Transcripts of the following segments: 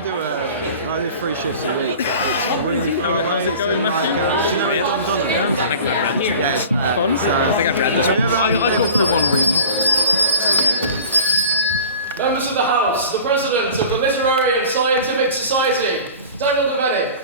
I do 3 shifts a week. It's really cool. How's it going, Matthew? Do you know it's done, yeah? I think I've read here. Yes. I think I've read this one. I got for one reason. Members of the House, the President of the Literary and Scientific Society, Daniel Devetti.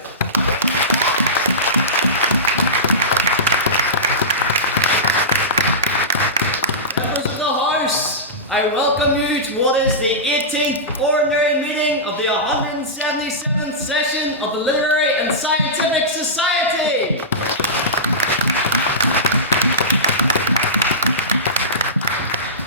Members of the House, I welcome you to what is the 18th Ordinary Meeting of the 177th Session of the Literary and Scientific Society.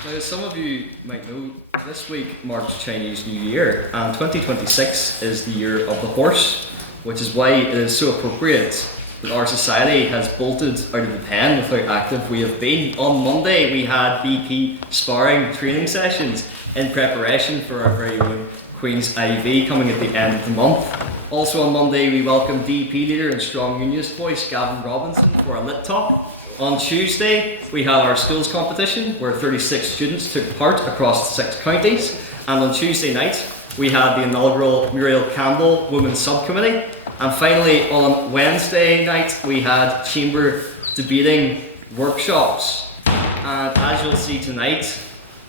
Now, as some of you might know, this week marks Chinese New Year, and 2026 is the year of the horse, which is why it is so appropriate that our society has bolted out of the pen with how active we have been. On Monday, we had BP sparring training sessions in preparation for our very own Queen's IV coming at the end of the month. Also on Monday, we welcomed DP leader and strong unionist voice Gavin Robinson for a lit talk. On Tuesday, we had our schools competition where 36 students took part across 6 counties. And on Tuesday night, we had the inaugural Muriel Campbell Women's Subcommittee. And finally, on Wednesday night, we had chamber debating workshops. And as you'll see tonight,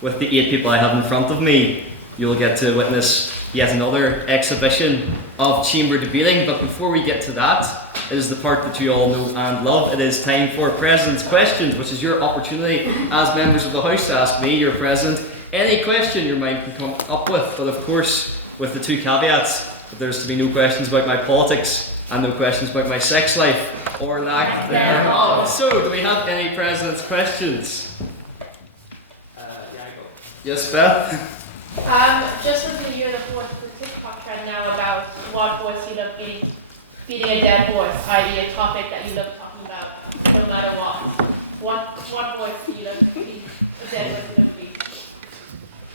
with the 8 people I have in front of me, you'll get to witness yet another exhibition of chamber debating. But before we get to that, it is the part that you all know and love. It is time for President's Questions, which is your opportunity as members of the House to ask me, your President, any question your mind can come up with. But of course, with the 2 caveats, that there's to be no questions about my politics and no questions about my sex life or lack thereof. So, do we have any President's Questions? Yeah, I go. Yes, Beth? Just as the year before, the TikTok trend now about what voice you love beating a dead horse, i.e. a topic that you love talking about no matter what. What voice do you love to beat? A dead horse you love to beat?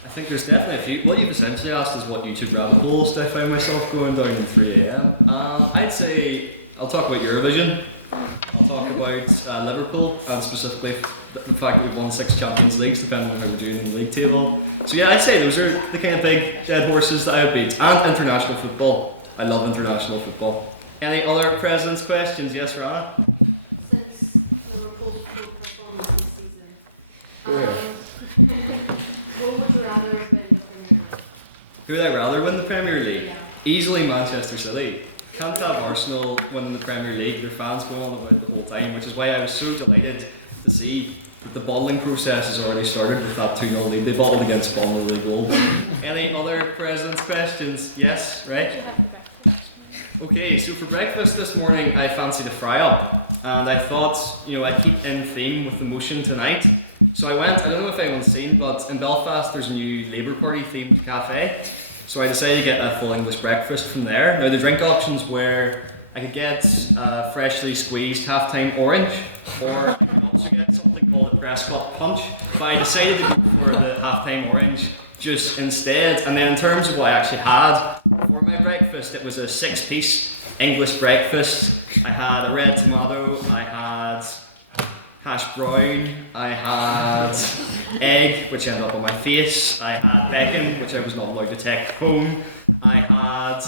I think there's definitely a few. What you've essentially asked is what YouTube rabbit holes I found myself going down at 3 a.m. I'd say I'll talk about Eurovision. I'll talk about Liverpool and specifically the fact that we've won 6 Champions Leagues, depending on how we're doing in the league table. So yeah, I'd say those are the kind of big dead horses that I would beat. And international football. I love international football. Any other President's Questions? Yes, Rana? Since Liverpool's poor performance this season, Go ahead. who would you rather win the Premier League? Who would I rather win the Premier League? Yeah. Easily Manchester City. Can't have Arsenal winning the Premier League, their fans going on about the whole time, which is why I was so delighted to see that the bottling process has already started with that 2-0 lead. They bottled against Bournemouth the goal. Any other President's Questions? Yes, right? What do you have for breakfast? Okay, so for breakfast this morning I fancied a fry up, and I thought, I'd keep in theme with the motion tonight. So I went, I don't know if anyone's seen, but in Belfast there's a new Labour Party themed cafe. So I decided to get a full English breakfast from there. Now the drink options were, I could get freshly squeezed half-time orange, or I could also get something called a Prescott Punch. But I decided to go for the half-time orange just instead. And then in terms of what I actually had for my breakfast, it was a 6-piece English breakfast. I had a red tomato, I had hash brown, I had egg, which ended up on my face, I had bacon, which I was not allowed to take home, I had,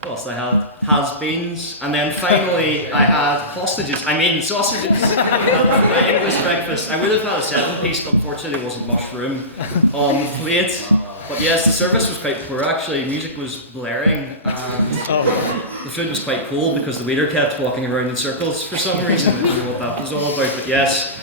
what else I had? Has-beens, and then finally I had sausages. My English breakfast. I would have had a 7-piece, but unfortunately there wasn't much room on the plate. But yes, the service was quite poor actually. Music was blaring and the food was quite cold because the waiter kept walking around in circles for some reason. I don't know what that was all about, but yes.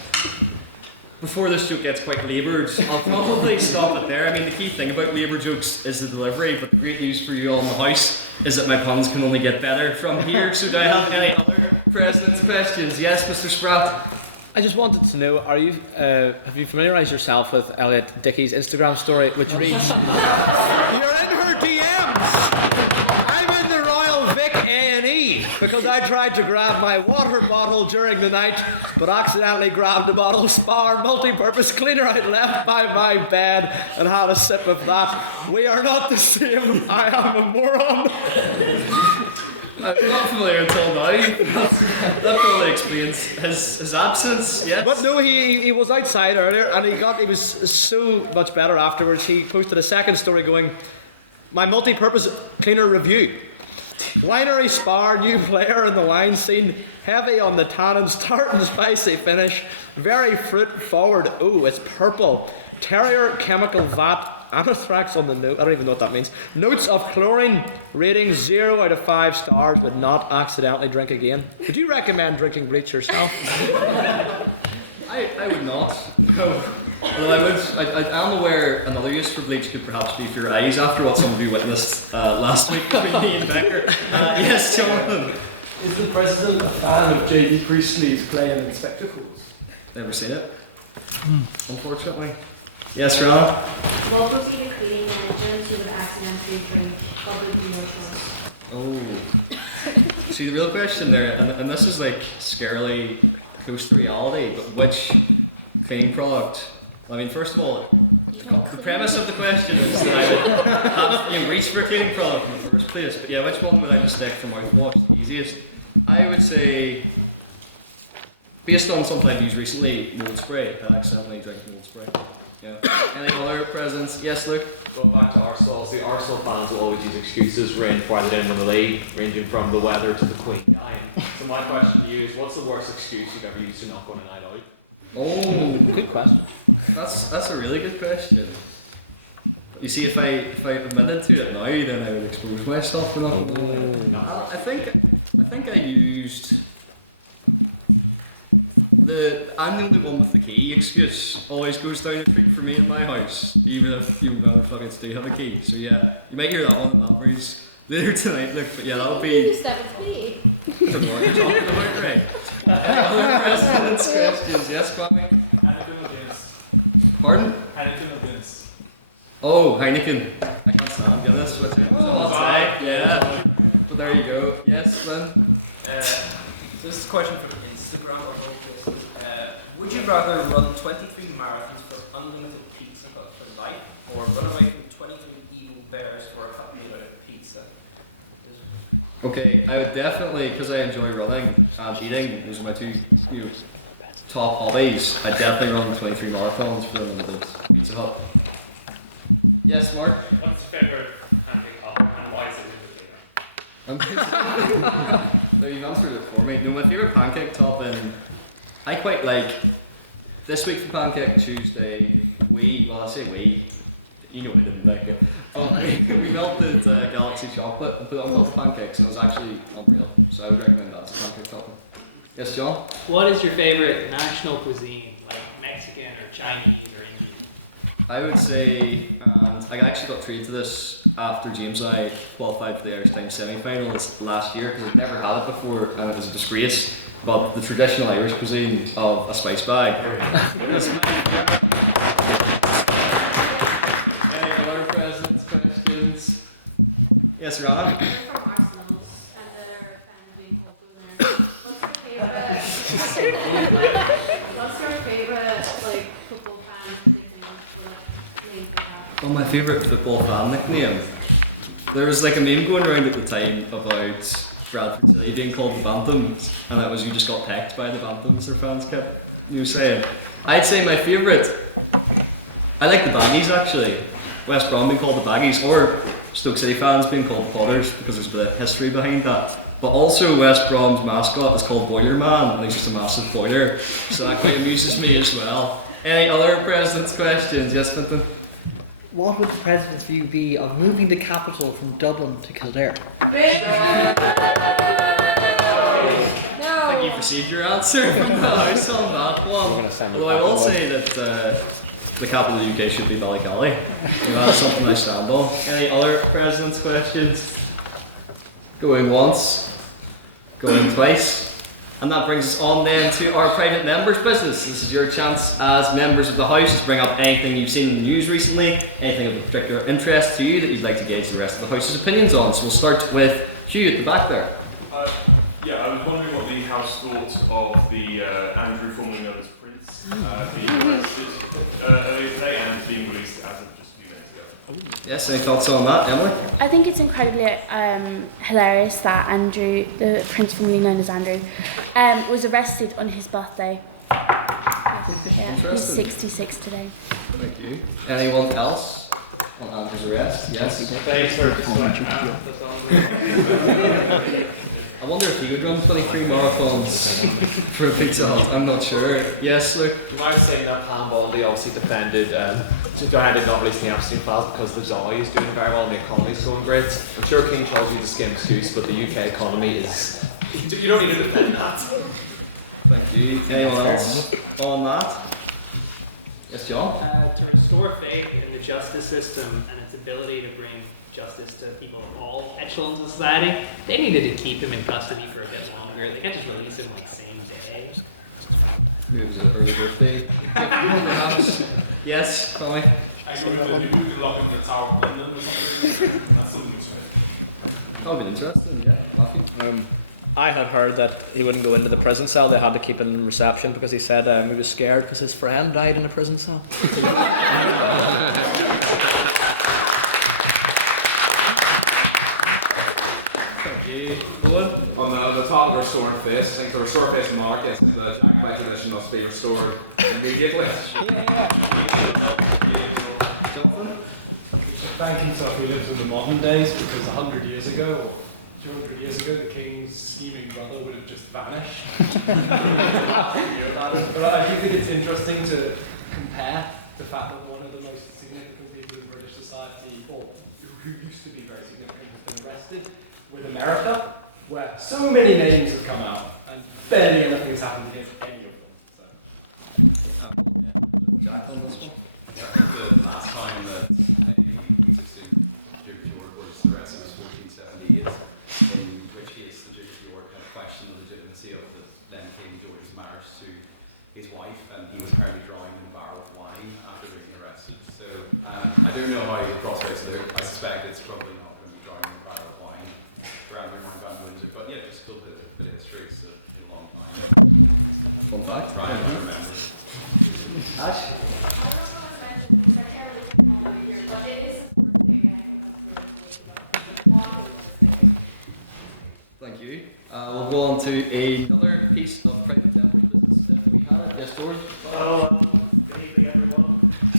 Before this joke gets quite laboured, I'll probably stop it there. I mean, the key thing about labour jokes is the delivery, but the great news for you all in the house is that my puns can only get better from here. So do I have any other President's Questions? Yes, Mr. Spratt? I just wanted to know, have you familiarised yourself with Elliot Dickey's Instagram story, which reads, "You're in her DMs! I'm in the Royal Vic A&E because I tried to grab my water bottle during the night, but accidentally grabbed a bottle of Spar multi-purpose cleaner I'd left by my bed and had a sip of that. We are not the same. I am a moron." I'm not familiar until now. That probably explains his absence, yes? But no, he was outside earlier and he was so much better afterwards. He posted a second story going, my multi-purpose cleaner review. Winery Spar, new player in the wine scene, heavy on the tannins, tart and spicy finish, very fruit forward. Ooh, it's purple. Terrier chemical vat, anthrax on the note. I don't even know what that means. Notes of chlorine, rating 0 out of 5 stars, would not accidentally drink again. Would you recommend drinking bleach yourself? I would not. No. Although I am aware another use for bleach could perhaps be for your eyes after what some of you witnessed last week between me and Becker. Yes, Jonathan. Is the president a fan of J.D. Priestley's playing in spectacles? Never seen it. Unfortunately. Yes, Rana? What was he cleaning and germs he would accidentally drink? Probably your choice. Oh. See, the real question there, and this is like scarily close to reality, but which cleaning product? I mean, first of all, the premise of the question is that I would have reached for a cleaning product in the first place. But yeah, which one would I mistake for mouthwash? The easiest. I would say, based on something I've used recently, mold spray. I accidentally drank mold spray. Yeah. Any other presents? Yes, Luke? Going back to Arsenal, the Arsenal fans will always use excuses range why they didn't win the league, ranging from the weather to the Queen dying. So my question to you is, what's the worst excuse you've ever used to not go on a night out? Oh, Good question. that's a really good question. You see, if I admitted to it now, then I would expose myself for not going. I think I used I'm the only one with the key excuse. Always goes down a creek for me in my house, even if you motherfuckers do have a key. So yeah, you might hear that one at Lampreys later tonight. Look, but yeah, that'll be. Seventh B. I don't know what you're talking about, Ray. Other president's questions, yes, Kwame. Heineken or Guinness? Pardon? Heineken or Guinness? Oh, Heineken. I can't stand Guinness, which is yeah. But there you go. Yes, Lynn. So this is a question for Instagram or both. Would you rather run 23 marathons for unlimited pizza but for life, or run away from 23 evil bears for a cup made out of pizza? Okay, I would definitely, because I enjoy running and eating, those are my two top hobbies, I'd definitely run 23 marathons for unlimited Pizza Hut. Yes, Mark? What's your favourite pancake top and why is it in No, you've answered it for me. No, my favourite pancake topping, I quite like, this week for Pancake Tuesday, I say you know I didn't like it, but we melted Galaxy chocolate and put it on top of pancakes and it was actually unreal, so I would recommend that as a pancake topping. Yes, John? What is your favourite national cuisine, like Mexican or Chinese or Indian? I would say, and I actually got treated to this after James and I qualified for the Irish Times semi-finals last year because I'd never had it before and it was a disgrace, but the traditional Irish cuisine of a spice bag. That's my favourite. Any other presidents' questions? Yes, Rana? They're from Arsenal, and they're kind of being called What's your favorite like football fan nickname or like name they have? Oh, my favourite football fan nickname? There was like a meme going around at the time about Bradford City being called the Bantams, and that was you just got pecked by the Bantams, their fans kept saying. I'd say my favourite, I like the Baggies actually. West Brom being called the Baggies, or Stoke City fans being called the Potters because there's a bit of history behind that. But also West Brom's mascot is called Boiler Man, and he's just a massive boiler, so that quite amuses me as well. Any other president's questions? Yes, Fintan? What would the president's view be of moving the capital from Dublin to Kildare? I think you've received your answer from the house on that one. Although I will say that the capital of the UK should be Ballycally. That's something I stand on. Any other president's questions? Going once, going twice. And that brings us on then to our private members business. This is your chance as members of the house to bring up anything you've seen in the news recently, anything of particular interest to you that you'd like to gauge the rest of the house's opinions on. So we'll start with Hugh at the back there. Yeah, I was wondering what the House thought of the Andrew, formerly known as Prince, being arrested earlier today and being released as of just a few minutes ago. Yes, any thoughts on that, Emily? I think it's incredibly hilarious that Andrew, the prince formerly known as Andrew, was arrested on his birthday. Yeah, he's 66 today. Thank you. Anyone else? on Andrew's arrest. Yes. Thanks for I wonder if he would run 23 marathons for a Pizza Hut. I'm not sure. Yes, look. You might have seen that Pam Bondi obviously defended Joanne did not release the Epstein files because the Zoi is doing very well and the economy is going great. I'm sure King Charles used a skim excuse, but the UK economy is. You don't need to defend that. Thank you. Anyone else on that? Yes, John? To restore faith in the justice system and its ability to bring justice to people of all echelons of society, they needed to keep him in custody for a bit longer. They can't just release him like same day. Maybe it was an early birthday. Perhaps. Yes, Tommy. I go to the new lock in the Tower of London or something. That's something to That would be interesting, yeah. Matthew? I had heard that he wouldn't go into the prison cell. They had to keep him in reception because he said he was scared because his friend died in a prison cell. Thank you. Owen? On the topic of restoring faith, I think the restore faith in monarchy, the Jacobite tradition must be restored immediately. Jonathan? Thank himself who lives in the modern days, because 100 years ago, or 200 years ago, the king's scheming brother would have just vanished. But I do think it's interesting to compare the fact that one of the most significant people in British society, or who used to be very significant, has been arrested, with America, where so many names have come out, and barely anything has happened against any of them. Jack on this one? I think the last time that the existing Duke of York was arrested was 1478, in which case the Duke of York had questioned the legitimacy of the then King George's marriage to his wife, and he was apparently drowned in a barrel of wine after being arrested. So I don't know how the prospects look. I suspect it's probably not going to be drowning in a barrel of wine around Windsor, but yeah, just a little bit of history. It's a long time. Fun fact. Try and remember. Ash? Thank you. We'll go on to another piece of private members' business if we had it. Yes, George? Well, good evening, everyone.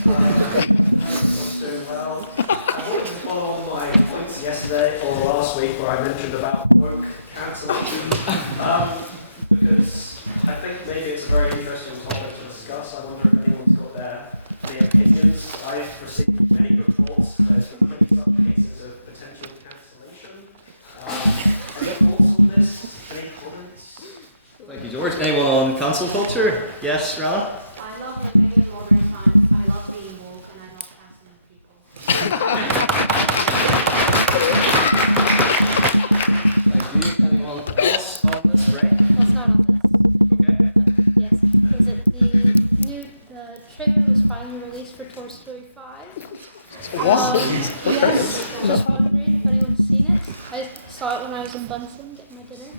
Everyone's doing well. I wanted to follow on my points yesterday or last week where I mentioned about woke cancellation, because I think maybe it's a very interesting topic to discuss. I wonder if anyone's got any opinions. I've received many reports. There's many such cases of potential cancellation. Any thoughts on this? Any comments? Thank you, George. Anyone on cancel culture? Yes, Rana? I love living in modern times. I love being woke and I love cancelling people. Thank you. Anyone else on this, Ray? Well, it's not on this. Okay. Yes. Was it the trailer was finally released for Toy Story 5? What? Yes. Just wondering if anyone's seen it. I saw it when I was in Bunsen getting my dinner.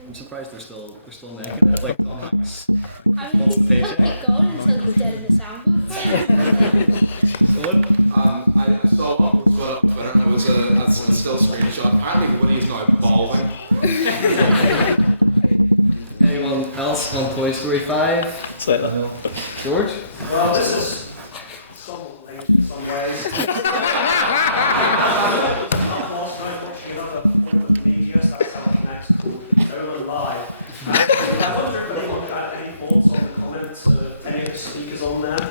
I'm surprised they're still making it. Like Tom Hanks. I mean, wants he'll the paycheck. keep going until he's dead in the sound booth. Owen? I saw one was put up Twitter and it was a still screenshot. Apparently Woody's now balding. Anyone else on Toy Story 5? Slightly. George? Well, this is somewhat linked in some ways. Last night watching another one of the media, so that's how it connects, called Nolan Live. I wonder if anyone had any thoughts on the comments of any of the speakers on there.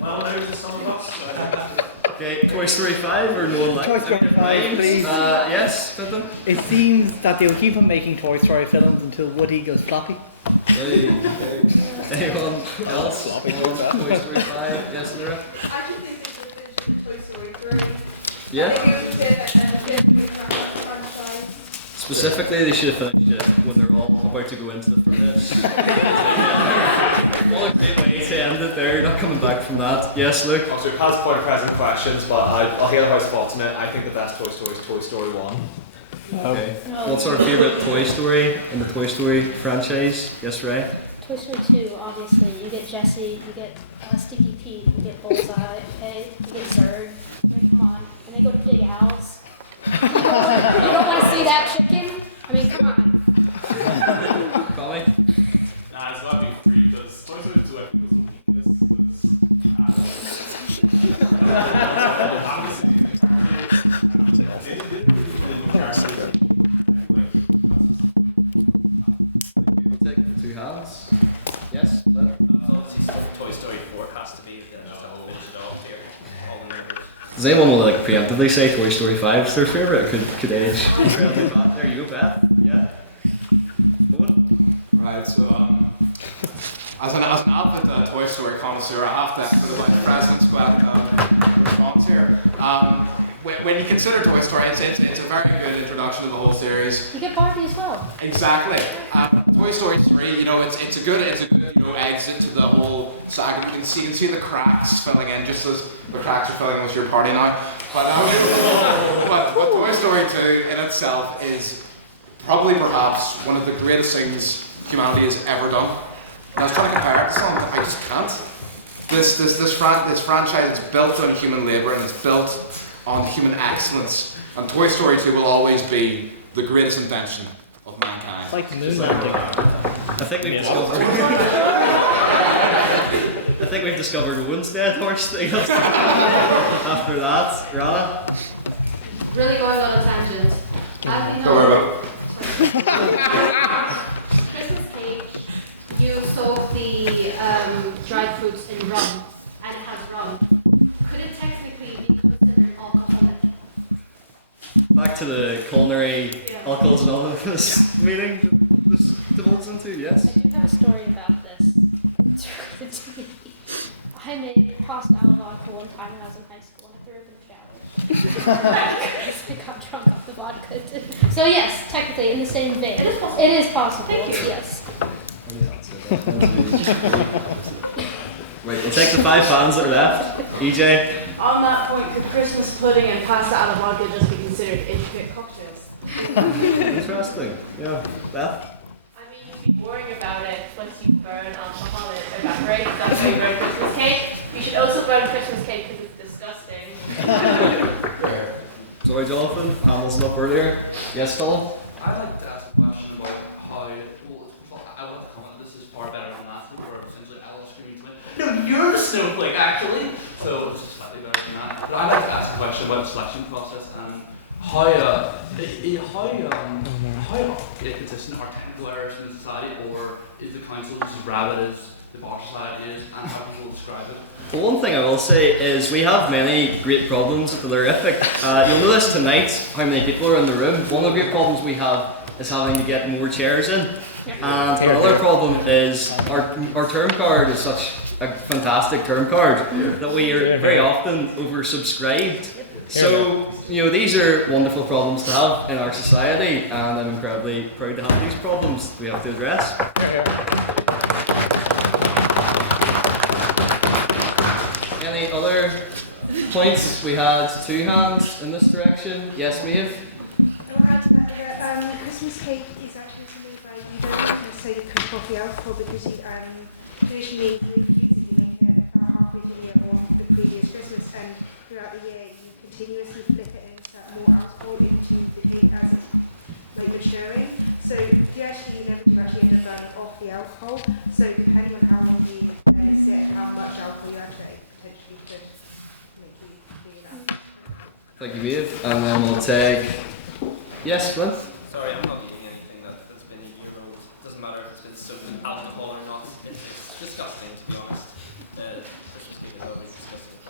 Well known to some of us. Okay, Toy Story 5 or no one likes Toy Story 5, please. Yes, Fintan? It seems that they'll keep on making Toy Story films until Woody goes floppy. Hey. Anyone else on Toy Story 5? Yes, Laura? I actually think they should finish Toy Story 3. Yeah? I think it was a bit franchise. Specifically, they should have finished it when they're all about to go into the furnace. What a great way to end it there. Not coming back from that. Yes, Luke? Also, we've had point of present questions, but I'll hear how thoughts on it. I think the best Toy Story is Toy Story 1. Okay. What's our favourite Toy Story in the Toy Story franchise? Yes, Ray? Toy Story 2, obviously. You get Jessie, you get Sticky Pete, you get Bullseye, okay? You get Zurg. I mean, come on. And they go to Big Al's. You don't want to see that chicken? I mean, come on. Collie? Nah, it's gotta be free because Toy Story 2 I think was a weakness. We'll take the two hands. Yes, Lynn? Obviously, still Toy Story 4 has to be the finish it off here. All the numbers. Does anyone want to like preemptively say Toy Story 5 is their favourite? Could age. There you go, Beth. Yeah. Owen? Right, so as an avid Toy Story connoisseur, I have to echo my President's response here. When you consider Toy Story, it's a very good introduction to the whole series. You get Barbie as well. Exactly. Toy Story 3, you know, it's a good exit to the whole saga. You can see the cracks filling in, just as the cracks are filling in with your party now. But Toy Story 2 in itself is probably perhaps one of the greatest things humanity has ever done. And I was trying to compare it to something, I just can't. This franchise is built on human labour and it's built on human excellence. And Toy Story 2 will always be the greatest invention of mankind. It's like moon landing. I think we've discovered. I think we've discovered Owen's dead horse thing. After that, Rana. Really going on a tangent. Don't worry Christmas cake, you soak the dried fruits in rum, and it has rum. Could it technically be considered alcoholic? Back to the culinary Alcohols Anonymous meeting this devolves into, yes? I do have a story about this. It's related to me. I made pasta out of vodka one time when I was in high school and I threw it in the shower. Because I got drunk off the vodka. So yes, technically in the same vein. It is possible. Thank you. Yes. Right, we'll take the 5 fans that are left. EJ? On that point, could Christmas pudding and pasta out of vodka just be considered intricate cocktails? Interesting. Yeah. Beth? I mean, you'd be boring about it once you burn alcohol, it evaporates. That's why you burn Christmas cake. You should also burn Christmas cake because it's disgusting. Sorry, Jonathan. Hand wasn't up earlier. Yes, Colin? I'd like to ask a question about how, I will comment this is far better than last week, where essentially Alice screams, no, you're the snowflake, actually! So it's just slightly better than that. But I'd like to ask a question about the selection process and how consistent are technical errors in society, or is the council just as rabid as the bar society is, and how people describe it? Well, one thing I will say is we have many great problems at the Lurific. You'll notice tonight how many people are in the room. One of the great problems we have is having to get more chairs in. And another problem is our term card is such a fantastic term card that we are very often oversubscribed. So, you know, these are wonderful problems to have in our society, and I'm incredibly proud to have these problems we have to address. Any other points? We had 2 hands in this direction. Yes, Maeve? Christmas cake is actually something that you don't necessarily cook off the alcohol because you traditionally with freezers you make it halfway through the year or the previous Christmas, and throughout the year you continuously flip it and insert more alcohol into the cake as it's like maturing. So you actually never do actually end up burning off the alcohol. So depending on how long you let it sit and how much alcohol you actually potentially could make you clean up. Thank you, Maeve. And then we'll take. Yes, Flynn? Sorry, I'm not eating anything that's been a year old. It doesn't matter if it's soaked in alcohol or not. It's disgusting, to be honest. Christmas cake is always disgusting.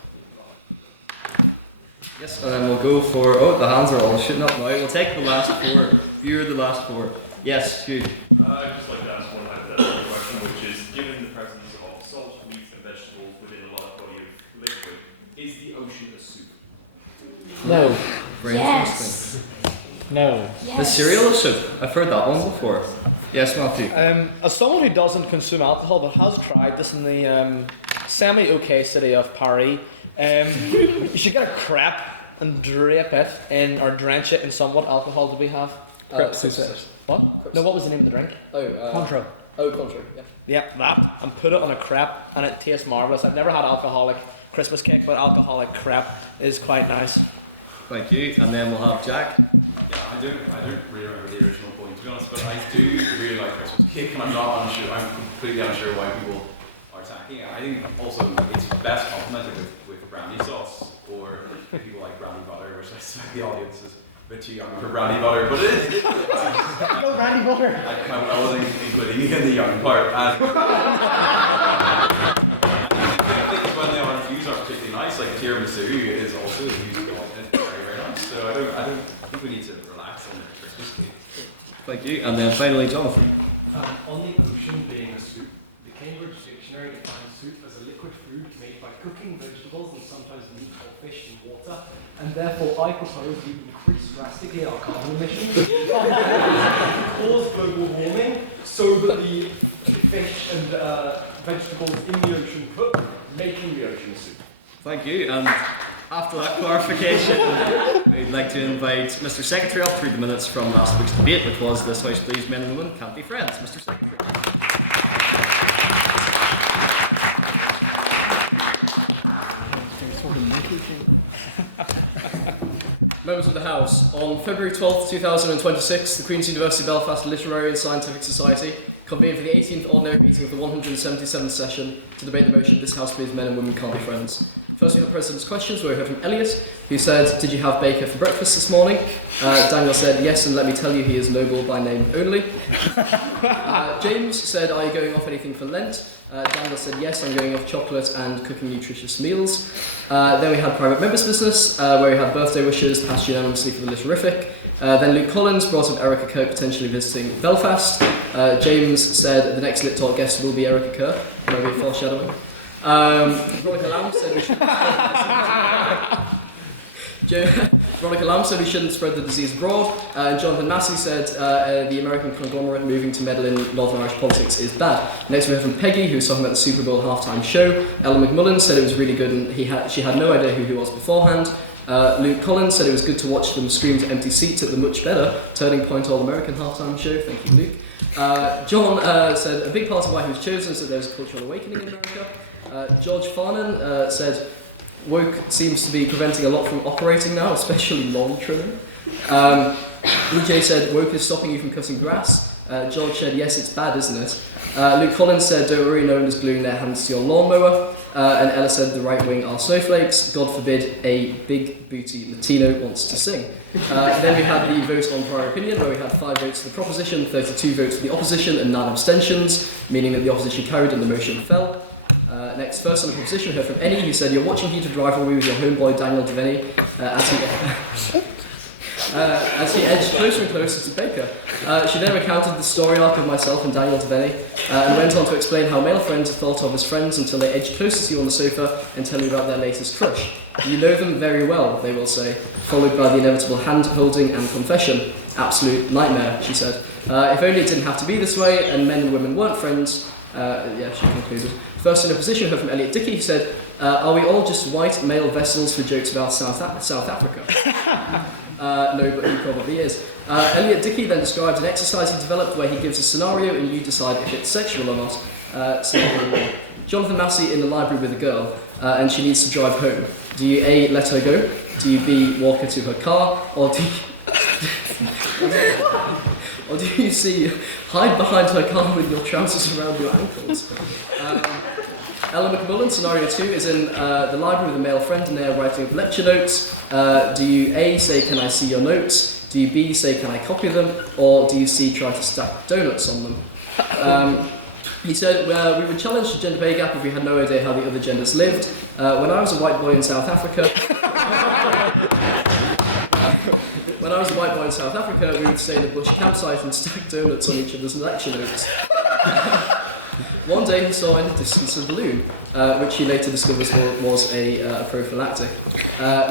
Yes, and then we'll go for. Oh, the hands are all shooting up now. We'll take the last 4. You're the last 4. Yes, Hugh. I'd just like to ask one hypothetical question, which is, given the presence of salt, meat and vegetables within a large body of liquid, is the ocean a soup? No. Very interesting. No. The cereal is soup. I've heard that one before. Yes, Matthew. As someone who doesn't consume alcohol but has tried this in the semi-okay city of Paris, you should get a crepe and drape it in, or drench it in somewhat alcohol. Do we have? What? Crepes. No, what was the name of the drink? Contro. Oh, Contro, yeah. Yeah, that. And put it on a crepe and it tastes marvellous. I've never had alcoholic Christmas cake, but alcoholic crepe is quite nice. Thank you. And then we'll have Jack. Yeah, I don't really remember the original point, to be honest, but I do really like Christmas cake, and I'm completely unsure why people are attacking it. I think also it's best complemented with brandy brandy sauce, or people like brandy butter, which I suspect the audience is a bit too young for brandy butter, but it is. No brandy butter. I wasn't including you in the young part. And things when they are infused are particularly nice, like tiramisu is also infused with and it's very, very nice. So I don't think we need to relax on the Christmas cake. Thank you. And then finally, Jonathan. On the ocean being a soup, the Cambridge Dictionary defines soup as a liquid food made by cooking vegetables and sometimes meat or fish in water, and therefore I propose we increase drastically our carbon emissions, cause global warming, so that the fish and vegetables in the ocean cook, making the ocean soup. Thank you. And after that clarification, we'd like to invite Mr. Secretary up to read the minutes from last week's debate, which was "This House Believes Men and Women Can't Be Friends." Mr. Secretary. Members of the House, on February 12th, 2026, the Queen's University Belfast Literary and Scientific Society convened for the 18th ordinary meeting of the 177th session to debate the motion "This House Believes Men and Women Can't Be Friends." First, we have President's questions, where we heard from Elliot, who said, "Did you have Baker for breakfast this morning?" Daniel said, "Yes, and let me tell you, he is noble by name only." James said, "Are you going off anything for Lent?" Daniel said, "Yes, I'm going off chocolate and cooking nutritious meals." Then we had private members' business, where we had birthday wishes passed unanimously for the Literific. Then Luke Collins brought up Erica Kirk potentially visiting Belfast. James said the next Lit Talk guest will be Erica Kirk, maybe a foreshadowing. Veronica Lamb said we shouldn't spread the disease abroad. Jonathan Massey said the American conglomerate moving to meddle in Northern Irish politics is bad. Next we heard from Peggy, who was talking about the Super Bowl halftime show. Ella McMullen said it was really good and she had no idea who he was beforehand. Luke Collins said it was good to watch them scream to empty seats at the much better Turning Point All-American halftime show. Thank you, Luke. John said a big part of why he was chosen is that there was a cultural awakening in America. George Farnan said woke seems to be preventing a lot from operating now, especially lawn trimming. EJ said woke is stopping you from cutting grass. George said yes, it's bad, isn't it? Luke Collins said don't worry, no one is gluing their hands to your lawnmower. And Ella said the right wing are snowflakes. God forbid a big booty Latino wants to sing. Then we had the vote on prior opinion, where we had 5 votes for the proposition, 32 votes for the opposition, and 9 abstentions, meaning that the opposition carried and the motion fell. Next, first on the proposition, we heard from Annie, who said, "You're watching heated rivalry with your homeboy Daniel Devaney as he edged closer and closer to Baker." She then recounted the story arc of myself and Daniel Devaney and went on to explain how male friends are thought of as friends until they edge closer to you on the sofa and tell you about their latest crush. "You know them very well," they will say, followed by the inevitable hand-holding and confession. "Absolute nightmare," she said. "If only it didn't have to be this way and men and women weren't friends." She concluded. First in opposition, we heard from Elliot Dickey, who said, "Are we all just white male vessels for jokes about South Africa?" No, but he probably is. Elliot Dickey then described an exercise he developed where he gives a scenario and you decide if it's sexual or not. Jonathan Massey in the library with a girl, and she needs to drive home. Do you A, let her go? Do you B, walk her to her car? Or do you C, hide behind her car with your trousers around your ankles? Ella McMullen, scenario 2, is in the library with a male friend and they are writing up lecture notes. Do you A, say, "Can I see your notes"? Do you B, say, "Can I copy them"? Or do you C, try to stack donuts on them? He said, "We would challenge the gender pay gap if we had no idea how the other genders lived. When I was a white boy in South Africa, we would stay in a bush campsite and stack donuts on each other's lecture notes. One day he saw in the distance a balloon, which he later discovers was a prophylactic.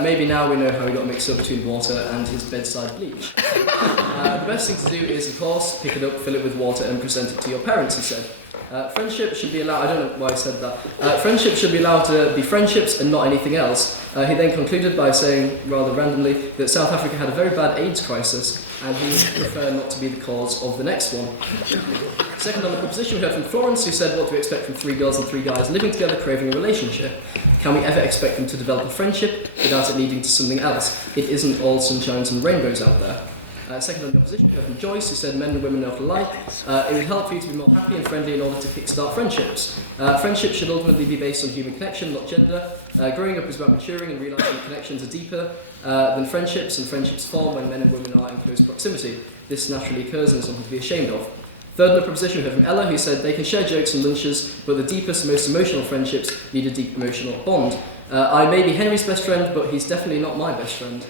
Maybe now we know how he got mixed up between water and his bedside bleach. The best thing to do is, of course, pick it up, fill it with water and present it to your parents," he said. Friendship should be allowed, I don't know why I said that. Friendship should be allowed to be friendships and not anything else. He then concluded by saying, rather randomly, that South Africa had a very bad AIDS crisis and he would prefer not to be the cause of the next one. Second on the proposition, we heard from Florence, who said, "What do we expect from 3 girls and 3 guys living together craving a relationship? Can we ever expect them to develop a friendship without it leading to something else? It isn't all sunshines and rainbows out there." Second on the opposition, we heard from Joyce, who said men and women are not alike. It would help for you to be more happy and friendly in order to kickstart friendships. Friendships should ultimately be based on human connection, not gender. Growing up is about maturing and realising that connections are deeper than friendships, and friendships form when men and women are in close proximity. This naturally occurs and is something to be ashamed of. Third on the proposition, we heard from Ella, who said they can share jokes and lunches, but the deepest, most emotional friendships need a deep emotional bond. I may be Henry's best friend, but he's definitely not my best friend.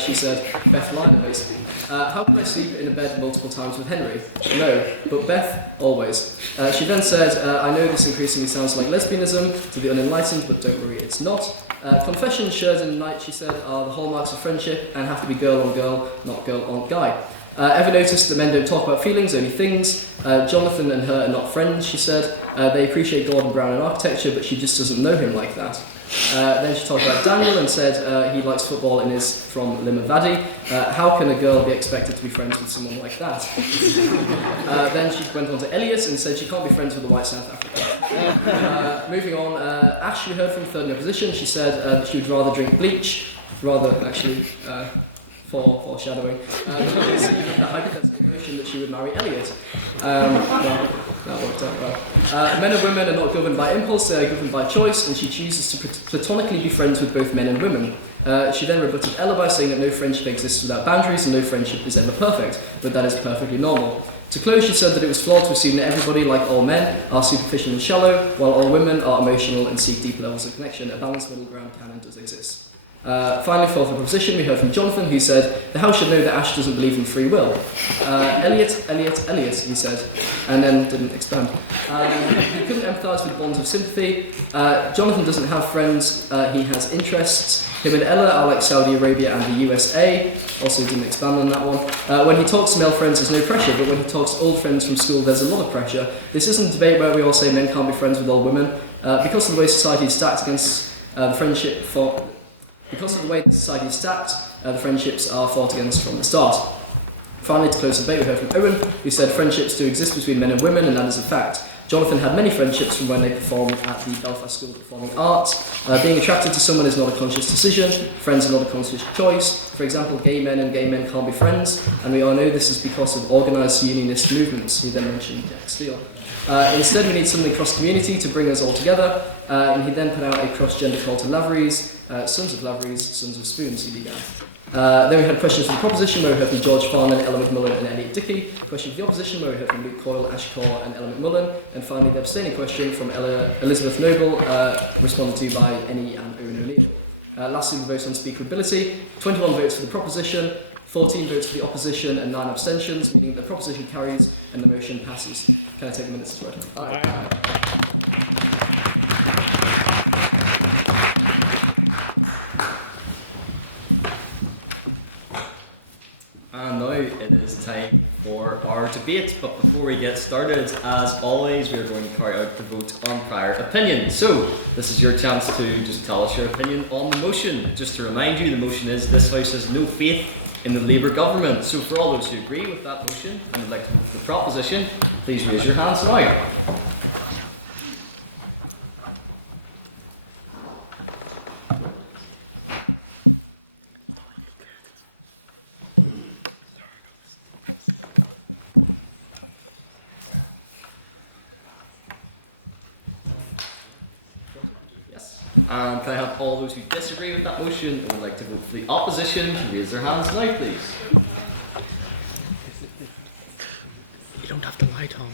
She said, Beth Liner, basically. How can I sleep in a bed multiple times with Henry? No, but Beth, always. She then said, I know this increasingly sounds like lesbianism to the unenlightened, but don't worry, it's not. Confessions shared in the night, she said, are the hallmarks of friendship and have to be girl on girl, not girl on guy. Ever noticed that men don't talk about feelings, only things? Jonathan and her are not friends, she said. They appreciate Gordon Brown and architecture, but she just doesn't know him like that. Then she talked about Daniel and said he likes football and is from Limavady. How can a girl be expected to be friends with someone like that? Then she went on to Elliot and said she can't be friends with a white South African. Moving on, Ash, we heard from third in opposition. She said that she would rather drink bleach, foreshadowing, the hypothetical notion that she would marry Elliot. Well, that worked out well. Men and women are not governed by impulse, they are governed by choice, and she chooses to platonically be friends with both men and women. She then rebutted Ella by saying that no friendship exists without boundaries and no friendship is ever perfect, but that is perfectly normal. To close, she said that it was flawed to assume that everybody, like all men, are superficial and shallow, while all women are emotional and seek deep levels of connection. A balanced middle ground can and does exist. Finally, fourth proposition, we heard from Jonathan, who said, the House should know that Ash doesn't believe in free will. Elliot, he said, and then didn't expand. He couldn't empathise with bonds of sympathy. Jonathan doesn't have friends, he has interests. Him and Ella are like Saudi Arabia and the USA. Also didn't expand on that one. When he talks to male friends, there's no pressure, but when he talks to old friends from school, there's a lot of pressure. This isn't a debate where we all say men can't be friends with old women. Because of the way society is stacked against the friendship for... Because of the way that society is stacked, the friendships are fought against from the start. Finally, to close the debate, we heard from Owen, who said friendships do exist between men and women, and that is a fact. Jonathan had many friendships from when they performed at the Belfast School of Performing Arts. Being attracted to someone is not a conscious decision. Friends are not a conscious choice. For example, gay men and gay men can't be friends, and we all know this is because of organised unionist movements. He then mentioned Jack Steele. Instead, we need something cross-community to bring us all together, and he then put out a cross-gender call to Lavery's, Sons of Lavery's, Sons of Spoons, he began. Then we had questions from the proposition, where we heard from George Farnan, Ella McMullen and Elliot Dickey. Question from the opposition, where we heard from Luke Coyle, Ash Corr and Ella McMullen. And finally, the abstaining question from Elizabeth Noble, responded to by Annie and Owen O'Neill. Lastly, the votes on speakerability. 21 votes for the proposition, 14 votes for the opposition and 9 abstentions, meaning the proposition carries and the motion passes. Can I take a minute to vote? Aye. And now it is time for our debate, but before we get started, as always, we are going to carry out the vote on prior opinion. So, this is your chance to just tell us your opinion on the motion. Just to remind you, the motion is this House has no faith in the Labour government. So for all those who agree with that motion and would like to vote for the proposition, please raise your hands now. And can I have all those who disagree with that motion and would like to vote for the opposition raise their hands now, please? You don't have to lie, Tom.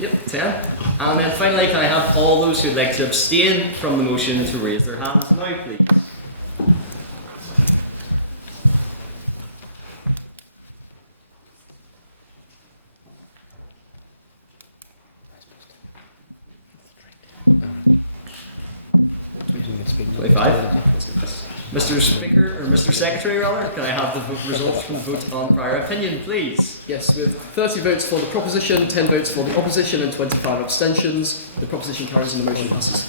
Yep, 10. And then finally, can I have all those who would like to abstain from the motion to raise their hands now, please? Mr. Speaker, or Mr. Secretary rather, can I have the results from the vote on prior opinion, please? Yes, with 30 votes for the proposition, 10 votes for the opposition and 25 abstentions, the proposition carries and the motion passes.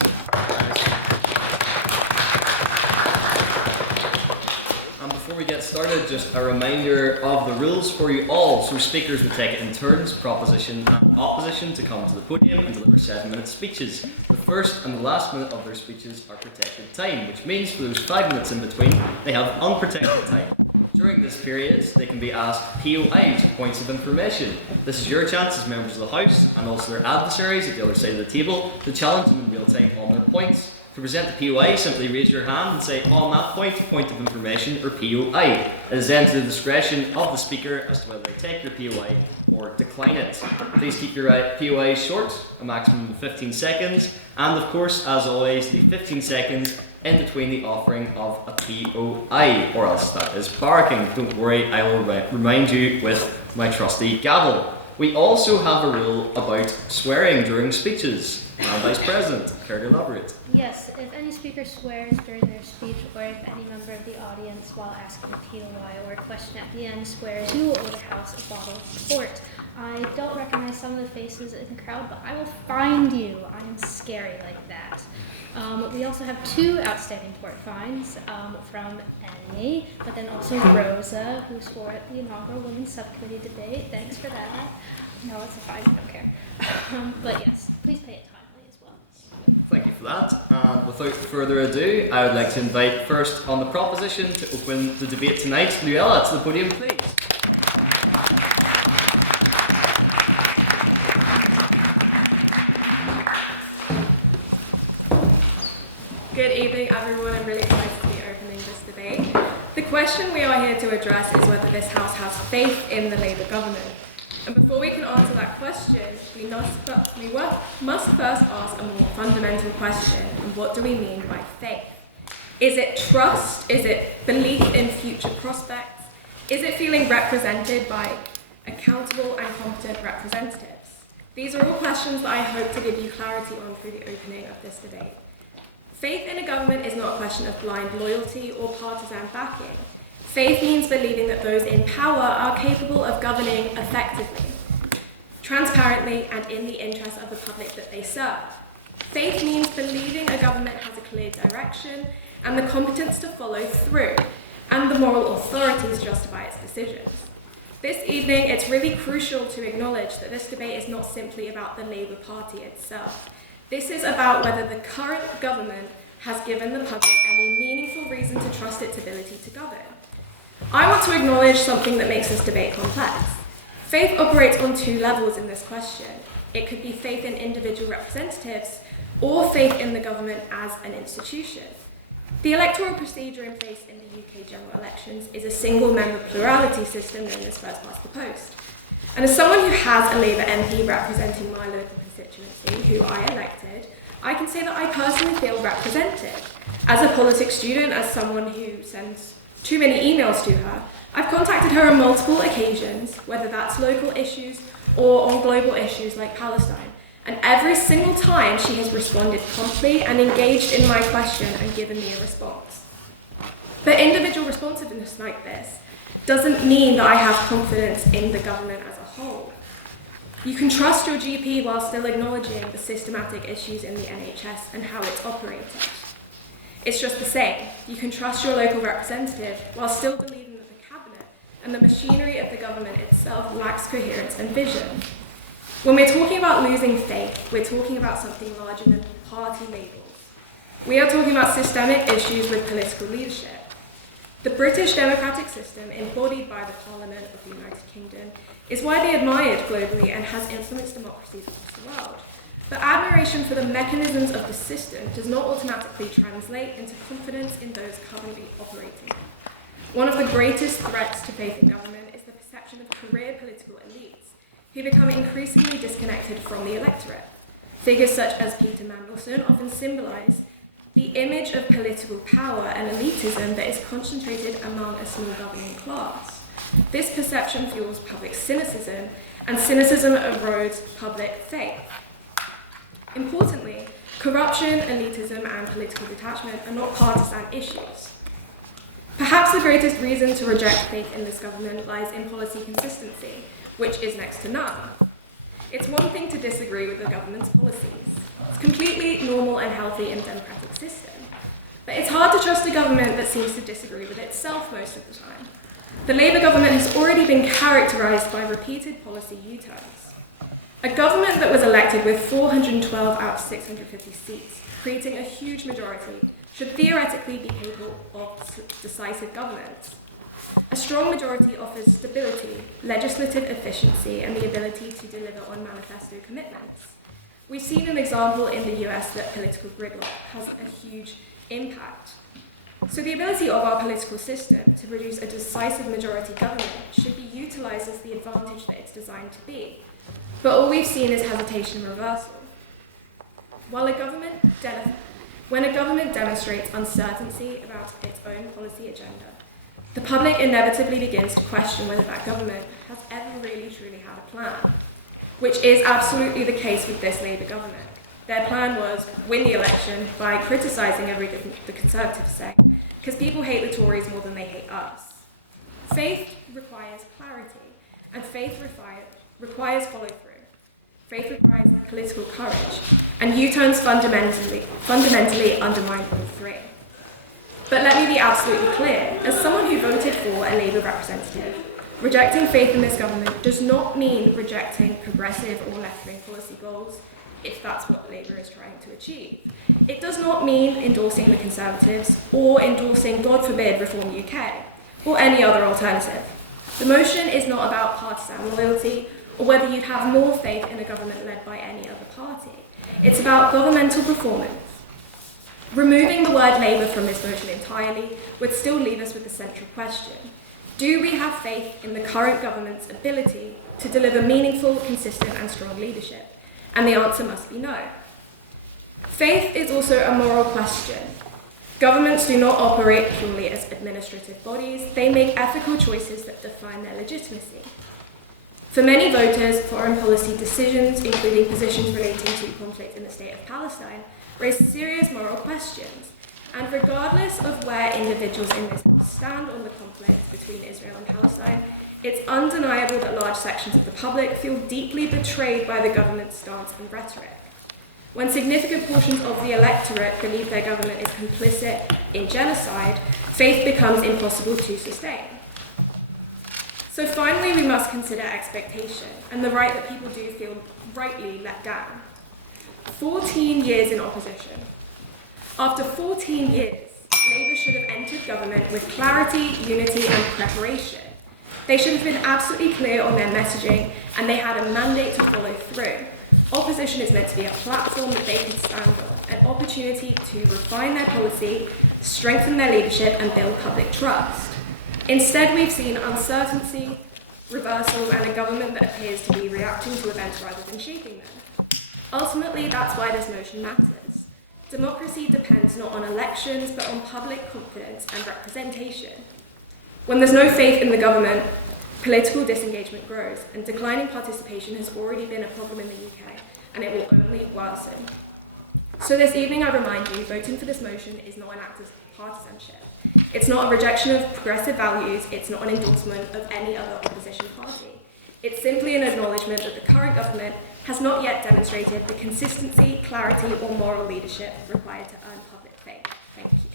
And before we get get started, just a reminder of the rules for you all. So speakers will take it in turns, proposition and opposition, to come to the podium and deliver 7-minute speeches. The first and the last minute of their speeches are protected time, which means for those 5 minutes in between, they have unprotected time. During this period, they can be asked POIs, or points of information. This is your chance as members of the House, and also their adversaries at the other side of the table, to challenge them in real time on their points. To present the POI, simply raise your hand and say, on that point of information, or POI. It is then to the discretion of the speaker as to whether they take your POI or decline it. Please keep your POI short, a maximum of 15 seconds, and of course, as always, leave 15 seconds in between the offering of a POI, or else that is barking. Don't worry, I will remind you with my trusty gavel. We also have a rule about swearing during speeches. Vice President, care to elaborate? Yes, if any speaker swears during their speech, or if any member of the audience while asking a POI or a question at the end swears, you will owe the House a bottle of port. I don't recognize some of the faces in the crowd, but I will find you. I am scary like that. We also have 2 outstanding port fines from Annie, but then also Rosa, who swore at the inaugural Women's Subcommittee debate. Thanks for that. No, it's a fine, I don't care. But yes, please pay it timely as well. Thank you for that. And without further ado, I would like to invite first on the proposition to open the debate tonight, Luella, to the podium, please. Good evening, everyone. I'm really excited to be opening this debate. The question we are here to address is whether this House has faith in the Labour government. And before we can answer that question, we must first ask a more fundamental question: and what do we mean by faith? Is it trust? Is it belief in future prospects? Is it feeling represented by accountable and competent representatives? These are all questions that I hope to give you clarity on through the opening of this debate. Faith in a government is not a question of blind loyalty or partisan backing. Faith means believing that those in power are capable of governing effectively, transparently, and in the interest of the public that they serve. Faith means believing a government has a clear direction and the competence to follow through, and the moral authority to justify its decisions. This evening, it's really crucial to acknowledge that this debate is not simply about the Labour Party itself. This is about whether the current government has given the public any meaningful reason to trust its ability to govern. I want to acknowledge something that makes this debate complex. Faith operates on 2 levels in this question. It could be faith in individual representatives or faith in the government as an institution. The electoral procedure in place in the UK general elections is a single-member plurality system known as first past the post. And as someone who has a Labour MP representing my local constituency, who I elected, I can say that I personally feel represented. As a politics student, as someone who sends too many emails to her, I've contacted her on multiple occasions, whether that's local issues or on global issues like Palestine. And every single time she has responded promptly and engaged in my question and given me a response. But individual responsiveness like this doesn't mean that I have confidence in the government as a whole. You can trust your GP while still acknowledging the systematic issues in the NHS and how it's operated. It's just the same. You can trust your local representative while still believing that the cabinet and the machinery of the government itself lacks coherence and vision. When we're talking about losing faith, we're talking about something larger than party labels. We are talking about systemic issues with political leadership. The British democratic system, embodied by the Parliament of the United Kingdom, is widely admired globally and has influenced democracies across the world. But admiration for the mechanisms of the system does not automatically translate into confidence in those currently operating. One of the greatest threats to faith in government is the perception of career political elites who become increasingly disconnected from the electorate. Figures such as Peter Mandelson often symbolise the image of political power and elitism that is concentrated among a small governing class. This perception fuels public cynicism, and cynicism erodes public faith. Importantly, corruption, elitism, and political detachment are not partisan issues. Perhaps the greatest reason to reject faith in this government lies in policy consistency, which is next to none. It's one thing to disagree with the government's policies. It's completely normal and healthy in a democratic system. But it's hard to trust a government that seems to disagree with itself most of the time. The Labour government has already been characterised by repeated policy U-turns. A government that was elected with 412 out of 650 seats, creating a huge majority, should theoretically be capable of decisive governance. A strong majority offers stability, legislative efficiency, and the ability to deliver on manifesto commitments. We've seen an example in the US that political gridlock has a huge impact. So the ability of our political system to produce a decisive majority government should be utilised as the advantage that it's designed to be. But all we've seen is hesitation and reversal. When a government demonstrates uncertainty about its own policy agenda, the public inevitably begins to question whether that government has ever really truly had a plan, which is absolutely the case with this Labour government. Their plan was win the election by criticising everything the Conservatives say, because people hate the Tories more than they hate us. Faith requires clarity, and faith requires follow-through. Faith requires political courage, and U-turns fundamentally undermine all three. But let me be absolutely clear, as someone who voted for a Labour representative, rejecting faith in this government does not mean rejecting progressive or left-wing policy goals, if that's what Labour is trying to achieve. It does not mean endorsing the Conservatives or endorsing, God forbid, Reform UK, or any other alternative. The motion is not about partisan loyalty or whether you'd have more faith in a government led by any other party. It's about governmental performance. Removing the word Labour from this motion entirely would still leave us with the central question. Do we have faith in the current government's ability to deliver meaningful, consistent and strong leadership? And the answer must be no. Faith is also a moral question. Governments do not operate purely as administrative bodies, they make ethical choices that define their legitimacy. For many voters, foreign policy decisions, including positions relating to conflict in the state of Palestine, raise serious moral questions. And regardless of where individuals in this House stand on the conflict between Israel and Palestine, it's undeniable that large sections of the public feel deeply betrayed by the government's stance and rhetoric. When significant portions of the electorate believe their government is complicit in genocide, faith becomes impossible to sustain. So finally, we must consider expectation and the right that people do feel rightly let down. 14 years in opposition. After 14 years, Labour should have entered government with clarity, unity and preparation. They should have been absolutely clear on their messaging, and they had a mandate to follow through. Opposition is meant to be a platform that they can stand on, an opportunity to refine their policy, strengthen their leadership, and build public trust. Instead, we've seen uncertainty, reversal, and a government that appears to be reacting to events rather than shaping them. Ultimately, that's why this motion matters. Democracy depends not on elections, but on public confidence and representation. When there's no faith in the government, political disengagement grows, and declining participation has already been a problem in the UK, and it will only worsen. So this evening I remind you, voting for this motion is not an act of partisanship. It's not a rejection of progressive values, it's not an endorsement of any other opposition party. It's simply an acknowledgement that the current government has not yet demonstrated the consistency, clarity, or moral leadership required to earn public faith. Thank you.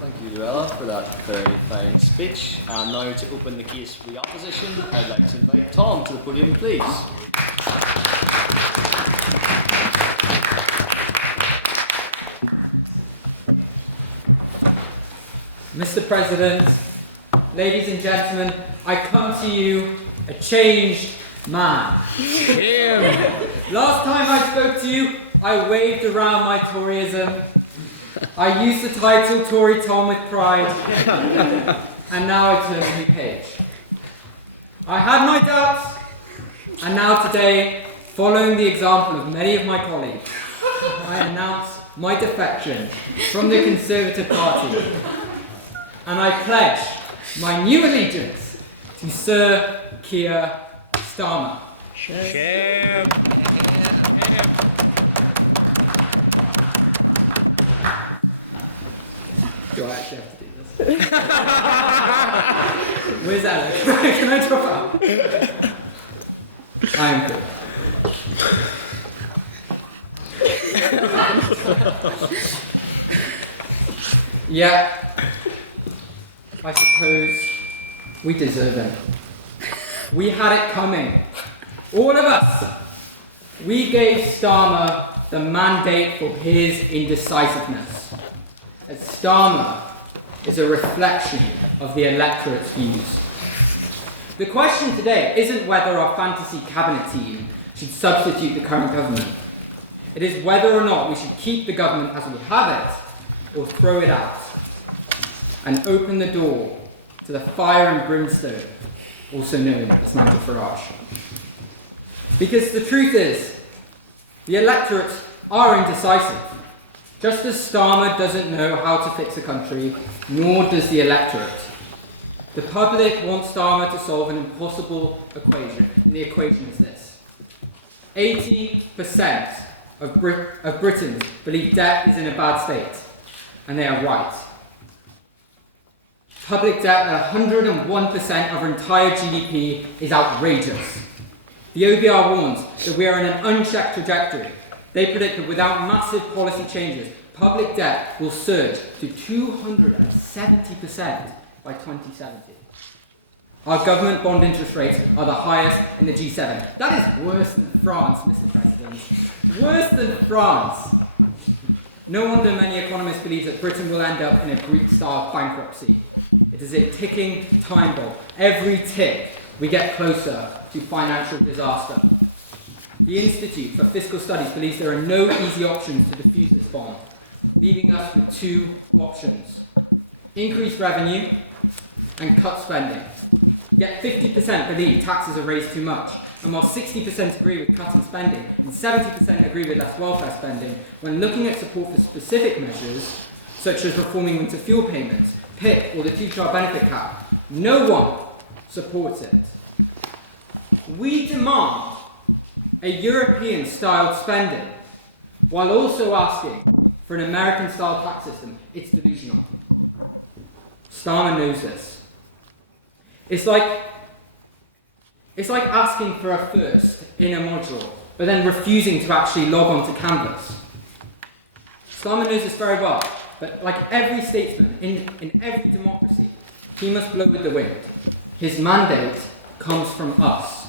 Thank you, Luella, for that very fine speech. And now to open the case for the opposition, I'd like to invite Tom to the podium, please. Mr. President, ladies and gentlemen, I come to you a changed man. Last time I spoke to you, I waved around my Toryism. I used the title Tory Tom with pride, and now I turn a new page. I had my doubts, and now today, following the example of many of my colleagues, I announce my defection from the Conservative Party, and I pledge my new allegiance to Sir Keir Starmer. Shame. Do I actually have to do this? Where's Alex? Can I drop out? I am good. Yeah, I suppose we deserve him. We had it coming. All of us. We gave Starmer the mandate for his indecisiveness. As Starmer is a reflection of the electorate's views. The question today isn't whether our fantasy cabinet team should substitute the current government. It is whether or not we should keep the government as we have it, or throw it out, and open the door to the fire and brimstone, also known as Nigel Farage. Because the truth is, the electorates are indecisive. Just as Starmer doesn't know how to fix a country, nor does the electorate. The public wants Starmer to solve an impossible equation, and the equation is this. 80% of Britons believe debt is in a bad state, and they are right. Public debt at 101% of our entire GDP is outrageous. The OBR warns that we are in an unchecked trajectory. They predict that without massive policy changes, public debt will surge to 270% by 2070. Our government bond interest rates are the highest in the G7. That is worse than France, Mr. President. Worse than France. No wonder many economists believe that Britain will end up in a Greek-style bankruptcy. It is a ticking time bomb. Every tick, we get closer to financial disaster. The Institute for Fiscal Studies believes there are no easy options to defuse this bomb, leaving us with two options. Increase revenue and cut spending. Yet 50% believe taxes are raised too much, and while 60% agree with cutting spending and 70% agree with less welfare spending, when looking at support for specific measures, such as reforming winter fuel payments, PIP or the two-child benefit cap, no one supports it. We demand a European-style spending, while also asking for an American-style tax system. It's delusional. Starmer knows this. It's like asking for a first in a module, but then refusing to actually log on to Canvas. Starmer knows this very well, but like every statesman in every democracy, he must blow with the wind. His mandate comes from us.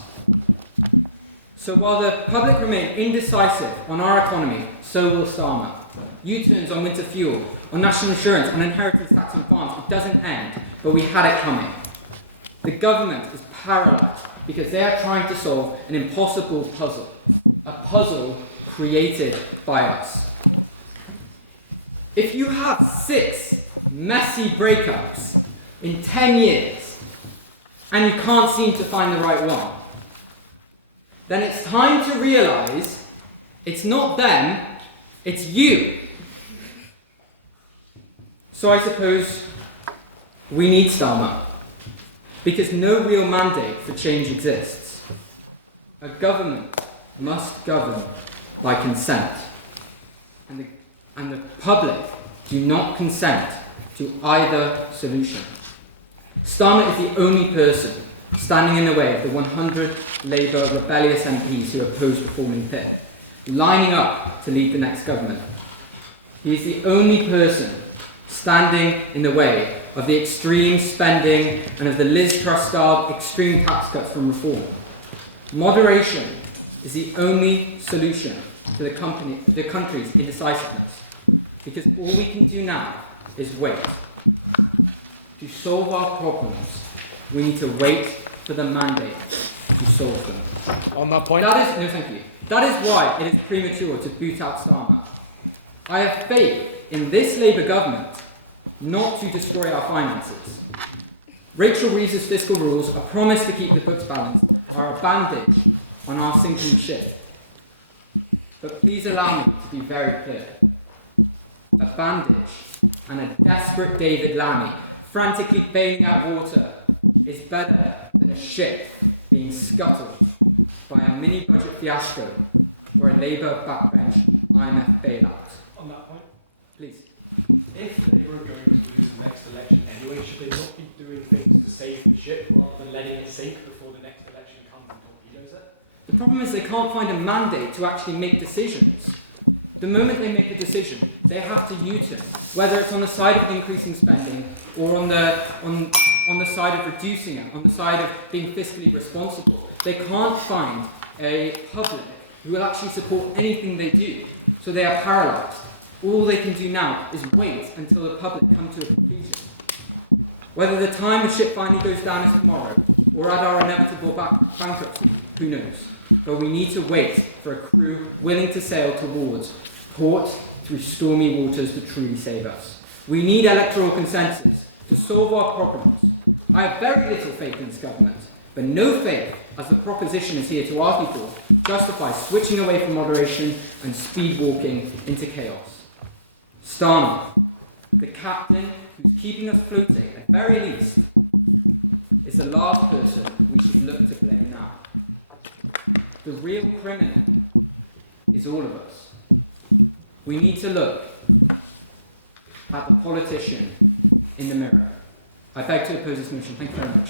So while the public remain indecisive on our economy, so will Starmer. U-turns on winter fuel, on national insurance, on inheritance tax on farms, it doesn't end, but we had it coming. The government is paralysed because they are trying to solve an impossible puzzle, a puzzle created by us. If you have 6 messy breakups in 10 years and you can't seem to find the right one, then it's time to realise it's not them, it's you. So I suppose we need Starmer, because no real mandate for change exists. A government must govern by consent, and the public do not consent to either solution. Starmer is the only person standing in the way of the 100 Labour rebellious MPs who oppose reforming PIP, lining up to lead the next government. He is the only person standing in the way of the extreme spending and of the Liz Truss-style extreme tax cuts from reform. Moderation is the only solution to the country's indecisiveness, because all we can do now is wait. To solve our problems, we need to wait for the mandate to solve them. On that point? No, thank you. That is why it is premature to boot out Starmer. I have faith in this Labour government not to destroy our finances. Rachel Reeves' fiscal rules, a promise to keep the books balanced, are a bandage on our sinking ship. But please allow me to be very clear. A bandage and a desperate David Lammy frantically bailing out water is better than a ship being scuttled by a mini-budget fiasco or a Labour backbench IMF bailout. On that point, please. If Labour are going to lose the next election anyway, should they not be doing things to save the ship rather than letting it sink before the next election comes and torpedoes it? The problem is they can't find a mandate to actually make decisions. The moment they make a decision, they have to U-turn, whether it's on the side of increasing spending or on the side of reducing it, on the side of being fiscally responsible. They can't find a public who will actually support anything they do, so they are paralysed. All they can do now is wait until the public come to a conclusion. Whether the time the ship finally goes down is tomorrow, or at our inevitable bankruptcy, who knows? But we need to wait for a crew willing to sail towards port through stormy waters to truly save us. We need electoral consensus to solve our problems. I have very little faith in this government, but no faith, as the proposition is here to argue for, justifies switching away from moderation and speed walking into chaos. Starmer, the captain who's keeping us floating, at very least, is the last person we should look to blame now. The real criminal is all of us. We need to look at the politician in the mirror. I beg to oppose this motion. Thank you very much.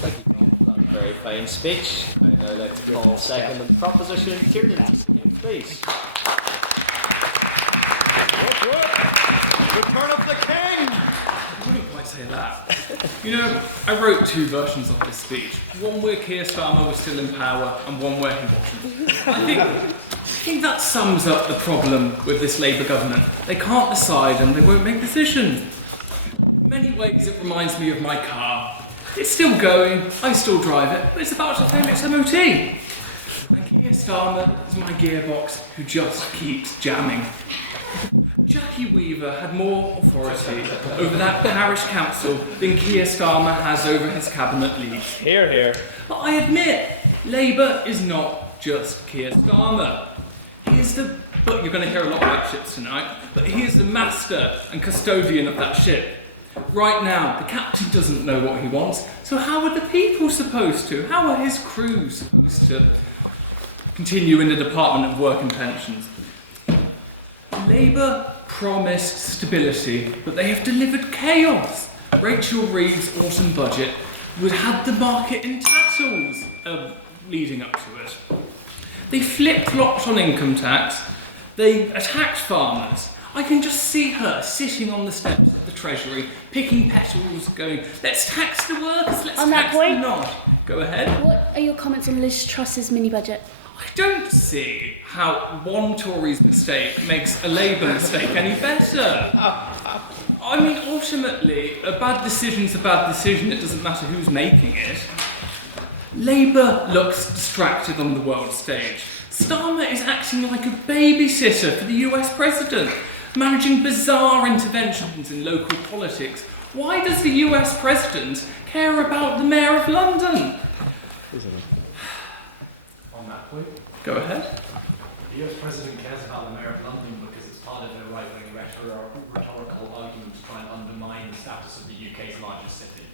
Thank you, Tom, for that very fine speech. I now like to call second on the proposition. Kieran, please. Return of the King! I wouldn't quite say that. You know, I wrote two versions of this speech. One where Keir Starmer was still in power, and one where he wasn't. I think that sums up the problem with this Labour government. They can't decide and they won't make decisions. In many ways it reminds me of my car. It's still going, I still drive it, but it's about to fail its MOT. And Keir Starmer is my gearbox who just keeps jamming. Jackie Weaver had more authority over that parish council than Keir Starmer has over his cabinet leads. Hear, hear. But I admit, Labour is not just Keir Starmer. But you're going to hear a lot of that shit tonight, but he is the master and custodian of that ship. Right now, the captain doesn't know what he wants, so how are the people supposed to? How are his crew supposed to continue in the Department of Work and Pensions? Labour promised stability, but they have delivered chaos. Rachel Reeves' autumn budget would have the market in tattles leading up to it. They flip-flopped on income tax. They attacked farmers. I can just see her sitting on the steps of the Treasury, picking petals, going, let's tax the workers, let's On that tax point, them not. Go ahead. what are your comments on Liz Truss's mini-budget? I don't see how one Tory's mistake makes a Labour mistake any better. I mean, ultimately, a bad decision's a bad decision. It doesn't matter who's making it. Labour looks distracted on the world stage. Starmer is acting like a babysitter for the US president, managing bizarre interventions in local politics. Why does the US president care about the Mayor of London? On that point, Go ahead. the US President cares about the Mayor of London because it's part of their right-wing rhetorical argument to try and undermine the status of the UK's largest city.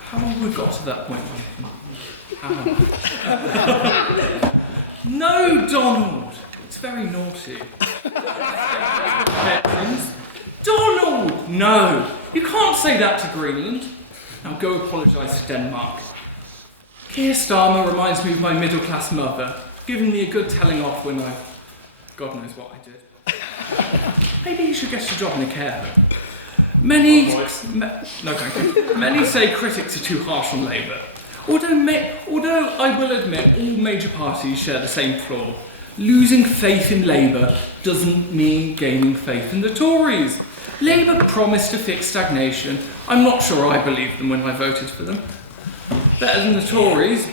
How have we got to that point? No, Donald! It's very naughty. Donald! No! You can't say that to Greenland. Now go apologise to Denmark. Keir Starmer reminds me of my middle-class mother, giving me a good telling off when God knows what I did. Maybe you should get a job in a care home. Many say critics are too harsh on Labour. Although I will admit all major parties share the same flaw. Losing faith in Labour doesn't mean gaining faith in the Tories. Labour promised to fix stagnation. I'm not sure I believed them when I voted for them. Better than the Tories.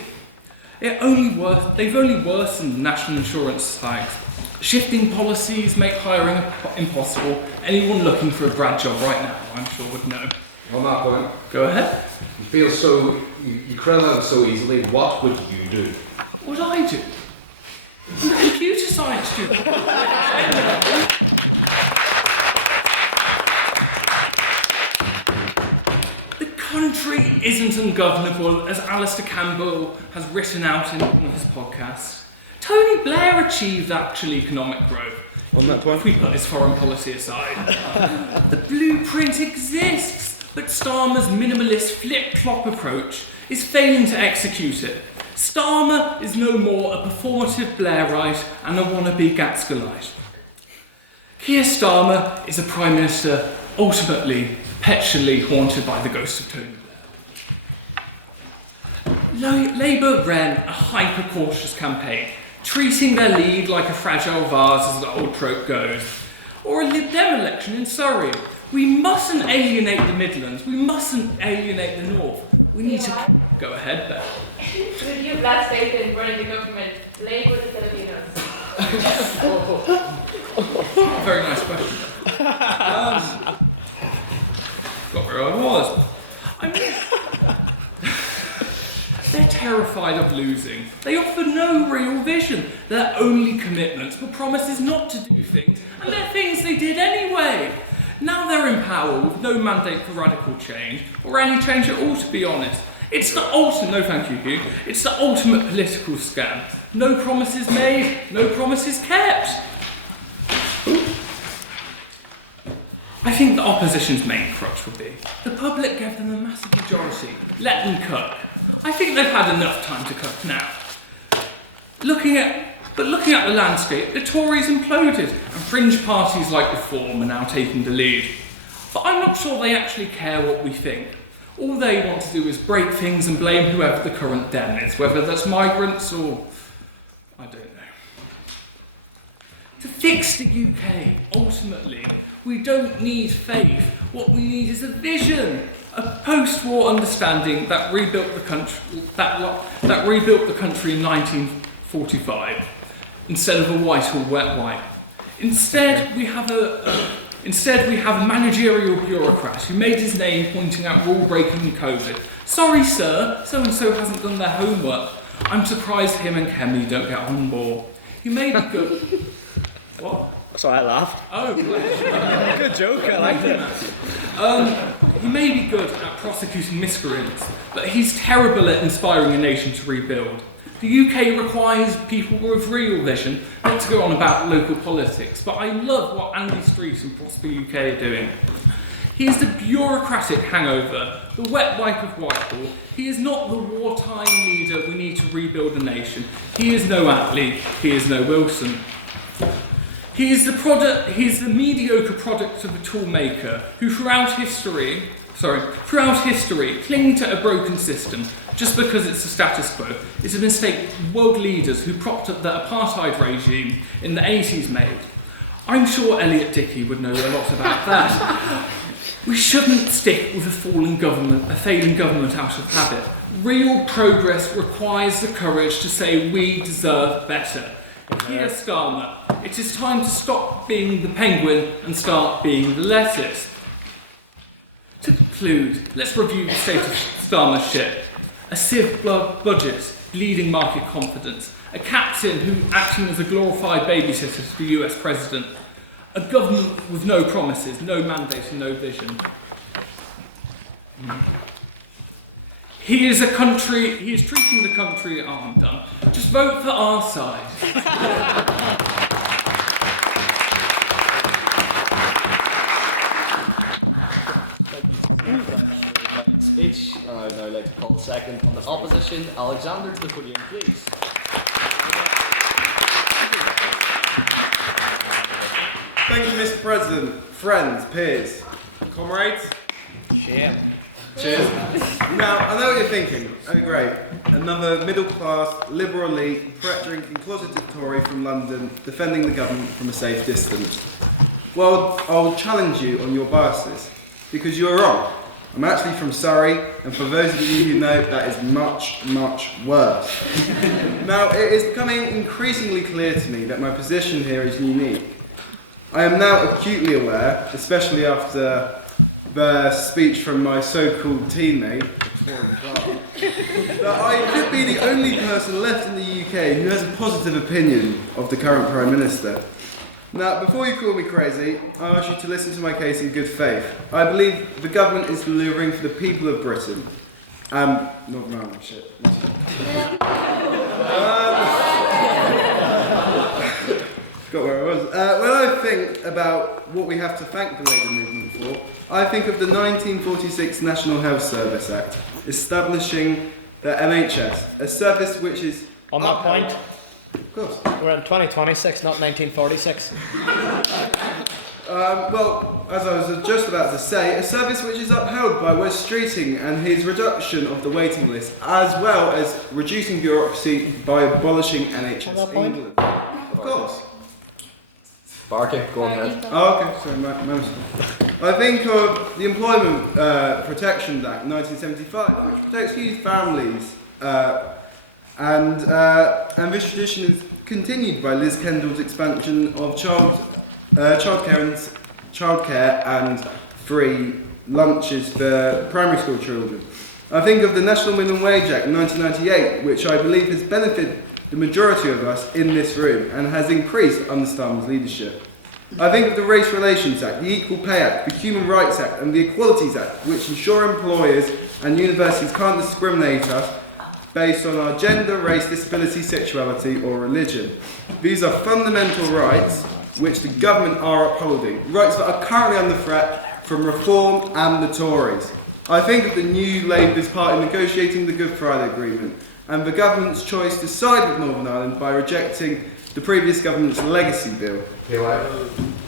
They've only worsened national insurance hikes. Shifting policies make hiring impossible. Anyone looking for a grad job right now, I'm sure, would know. On that point, go ahead. You feel so, you crowd out so easily. What would you do? What would I do? I'm a computer science student. The country isn't ungovernable, as Alistair Campbell has written out in one of his podcasts. Tony Blair achieved actual economic growth. On that point, if we put his foreign policy aside. The blueprint exists. but Starmer's minimalist flip-flop approach is failing to execute it. Starmer is no more a performative Blairite and a wannabe Gatskelite. Keir Starmer is a Prime Minister ultimately, perpetually haunted by the ghost of Tony Blair. Labour ran a hyper-cautious campaign, treating their lead like a fragile vase as the old trope goes. Or a Lib Dem election in Surrey. We mustn't alienate the Midlands, we mustn't alienate the North. We need to... Go ahead, Beth. Would you last statement running the government, Labour the Filipinos? Very nice question. Got where I was. I mean, they're terrified of losing. They offer no real vision. Their only commitments were promises not to do things, and they're things they did anyway. Now they're in power with no mandate for radical change, or any change at all, to be honest. It's the ultimate, no thank you, Hugh, it's the ultimate political scam. No promises made, no promises kept. I think the opposition's main crutch would be the public gave them a massive majority, let them cook. I think they've had enough time to cook now. Looking at the landscape, the Tories imploded, and fringe parties like Reform are now taking the lead. But I'm not sure they actually care what we think. All they want to do is break things and blame whoever the current Dem is, whether that's migrants or... I don't know. To fix the UK, ultimately, we don't need faith. What we need is a vision, a post-war understanding that rebuilt the country, that rebuilt the country in 1945, instead of a white or wet wipe. Instead, we have a managerial bureaucrat who made his name pointing out rule-breaking and COVID. Sorry, sir, so-and-so hasn't done their homework. I'm surprised him and Kemi don't get on board. You may be good. What? Sorry, I laughed. Oh, good joke, I liked it. He may be good at prosecuting miscreants, but he's terrible at inspiring a nation to rebuild. The UK requires people with real vision, not to go on about local politics, but I love what Andy Street and Prosper UK are doing. He is the bureaucratic hangover, the wet wipe of Whitehall. He is not the wartime leader we need to rebuild a nation. He is no Attlee, he is no Wilson. He is the mediocre product of a toolmaker who throughout history cling to a broken system just because it's the status quo. It's a mistake world leaders who propped up the apartheid regime in the 80s made. I'm sure Elliot Dickey would know a lot about that. We shouldn't stick with a failing government out of habit. Real progress requires the courage to say we deserve better. Keir Starmer, it is time to stop being the penguin and start being the lettuce. To conclude, let's review the state of Starmer's ship. A sieve budget, bleeding market confidence. A captain who acting as a glorified babysitter to the US president. A government with no promises, no mandate and no vision. He is treating the country, oh I'm done, just vote for our side. Speech. I'd now like to call second on the opposition, Alexander, to the podium, please. Thank you, Mr. President, friends, peers, comrades. Cheers. Cheers. Now, I know what you're thinking. Oh, great. Another middle-class, liberal elite, threat-drinking, closeted Tory from London defending the government from a safe distance. Well, I'll challenge you on your biases, because you're wrong. I'm actually from Surrey, and for those of you who know, that is much, much worse. Now, it is becoming increasingly clear to me that my position here is unique. I am now acutely aware, especially after the speech from my so-called teammate, Tory Clark, that I could be the only person left in the UK who has a positive opinion of the current Prime Minister. Now, before you call me crazy, I ask you to listen to my case in good faith. I believe the government is delivering for the people of Britain. Northern Ireland, shit. Forgot where I was. When I think about what we have to thank the labour movement for, I think of the 1946 National Health Service Act, establishing the NHS, a service which is on that point. Of course. We're in 2026, not 1946. Well, as I was just about to say, a service which is upheld by Wes Streeting and his reduction of the waiting list, as well as reducing bureaucracy by abolishing NHS England. Of course. Barker, go on ahead. Oh, okay, sorry, my mistake. I think of the Employment Protections Act 1975, which protects youth families, and this tradition is continued by Liz Kendall's expansion of childcare and free lunches for primary school children. I think of the National Minimum Wage Act 1998, which I believe has benefited the majority of us in this room and has increased under Starmer's leadership. I think of the Race Relations Act, the Equal Pay Act, the Human Rights Act and the Equalities Act, which ensure employers and universities can't discriminate us based on our gender, race, disability, sexuality or religion. These are fundamental rights which the government are upholding, rights that are currently under threat from Reform and the Tories. I think of the new Labour's part in negotiating the Good Friday Agreement and the government's choice to side with Northern Ireland by rejecting the previous government's legacy bill.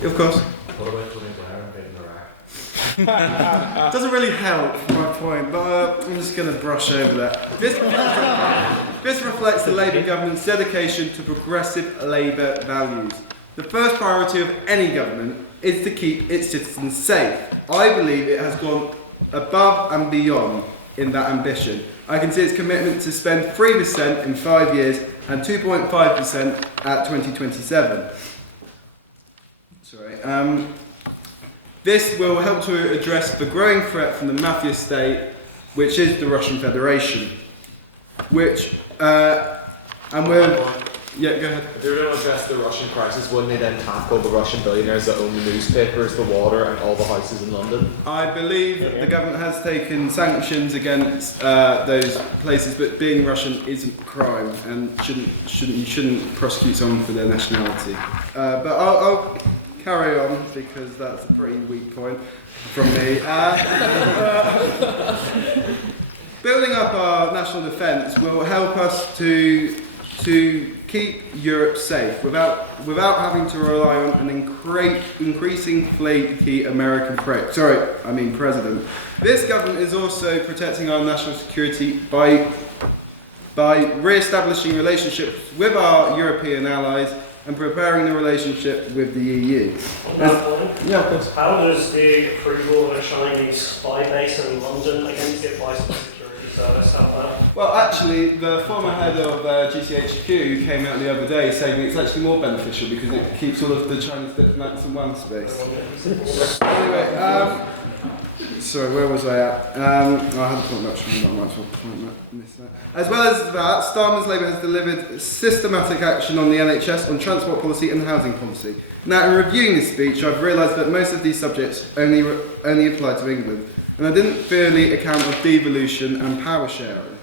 Of course. What about putting Blair in Iraq? Doesn't really help my point, but I'm just going to brush over that. This reflects the Labour government's dedication to progressive Labour values. The first priority of any government is to keep its citizens safe. I believe it has gone above and beyond in that ambition. I can see its commitment to spend 3% in 5 years and 2.5% at 2027. This will help to address the growing threat from the mafia state, which is the Russian Federation, which, and we're... Yeah, go ahead. If they were going to address the Russian crisis, wouldn't they then tackle the Russian billionaires that own the newspapers, the water and all the houses in London? I believe the government has taken sanctions against those places, but being Russian isn't crime and you shouldn't prosecute someone for their nationality. But I'll carry on because that's a pretty weak point from me. Building up our national defence will help us to keep Europe safe without having to rely on an increasing flaky American president. This government is also protecting our national security by re-establishing relationships with our European allies and preparing the relationship with the EU. On that point, how does the approval of a Chinese spy base in London against the advice of the security service help that? Well, actually, the former head of GCHQ came out the other day saying it's actually more beneficial because it keeps all of the Chinese diplomats in one space. Anyway, sorry, where was I at? I had a point about China, but I might as well miss that. As well as that, Starmer's Labour has delivered systematic action on the NHS, on transport policy and housing policy. Now, in reviewing this speech, I've realised that most of these subjects only apply to England, and I didn't fairly account of devolution and power sharing.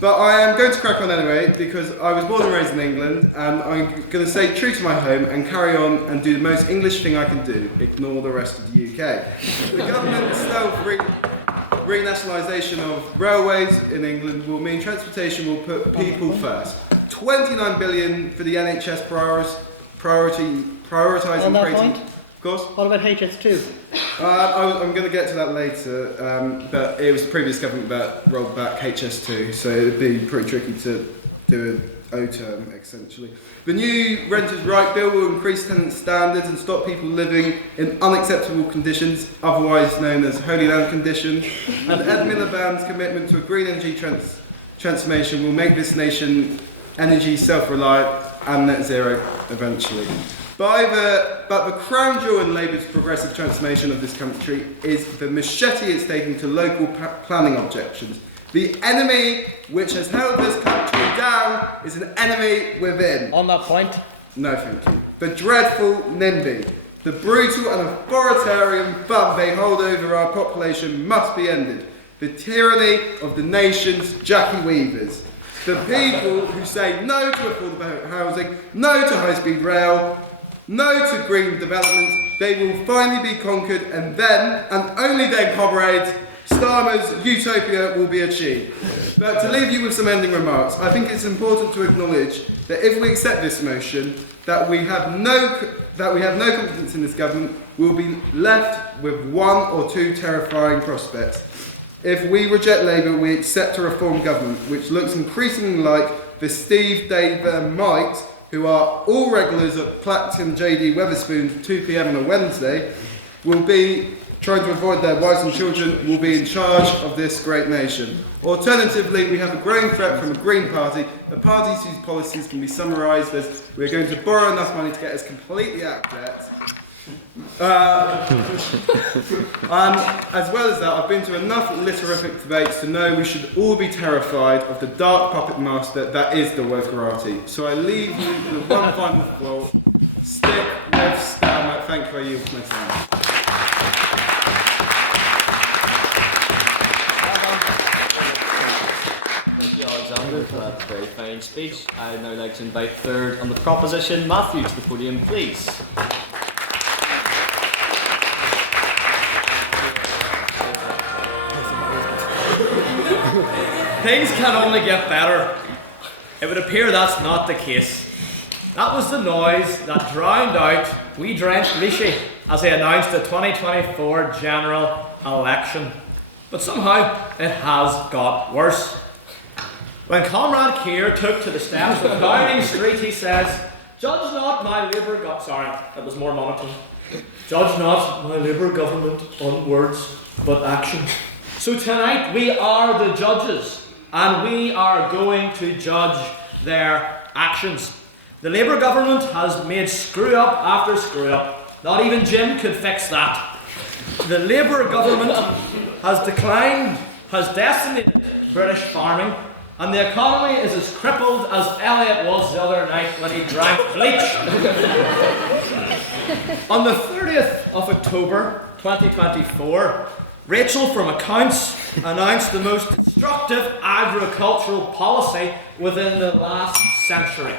But I am going to crack on anyway, because I was born and raised in England, and I'm going to stay true to my home and carry on and do the most English thing I can do, ignore the rest of the UK. The government's renationalisation of railways in England will mean transportation will put people first. 29 billion for the NHS prioritising On that creating... point? Of course. What about HS2? I'm going to get to that later, but it was the previous government that rolled back HS2, so it would be pretty tricky to do an O-term, essentially. The new Renters' Right Bill will increase tenant standards and stop people living in unacceptable conditions, otherwise known as Holy Land conditions, and Ed Miliband's commitment to a green energy transformation will make this nation energy self-reliant and net zero eventually. But the crown jewel in Labour's progressive transformation of this country is the machete it's taking to local planning objections. The enemy which has held this country down is an enemy within. On that point? No, thank you. The dreadful NIMBY. The brutal and authoritarian thumb they hold over our population must be ended. The tyranny of the nation's Jackie Weavers. The people who say no to affordable housing, no to high-speed rail, no to green development, they will finally be conquered, and then, and only then, comrades, Starmer's utopia will be achieved. But to leave you with some ending remarks, I think it's important to acknowledge that if we accept this motion, that we have no confidence in this government, we'll be left with one or two terrifying prospects. If we reject Labour, we accept a reform government, which looks increasingly like the Steve, Dave and Mike, who are all regulars at Clacton JD Wetherspoons 2 p.m. on a Wednesday, will be trying to avoid their wives and children, will be in charge of this great nation. Alternatively, we have a growing threat from a Green Party, a party whose policies can be summarised as we're going to borrow enough money to get us completely out of debt. As well as that, I've been to enough literific debates to know we should all be terrified of the dark puppet master that is the wokerati. So I leave you with one final thought. Stick with Starmer. Thank you, I yield my time. Thank you, Alexander, for that very fine speech. I'd now like to invite third on the proposition, Matthew, to the podium, please. Things can only get better. It would appear that's not the case. That was the noise that drowned out wee drenched Rishi as he announced the 2024 general election. But somehow it has got worse. When Comrade Keir took to the steps of Downing Street, he says, "Judge not my Labour government." Sorry, that was more monotone. "Judge not my Labour government on words, but actions." So tonight we are the judges, and we are going to judge their actions. The Labour government has made screw up after screw up. Not even Jim could fix that. The Labour government has declined, has decimated British farming, and the economy is as crippled as Elliot was the other night when he drank bleach. On the 30th of October 2024, Rachel from Accounts announced the most destructive agricultural policy within the last century: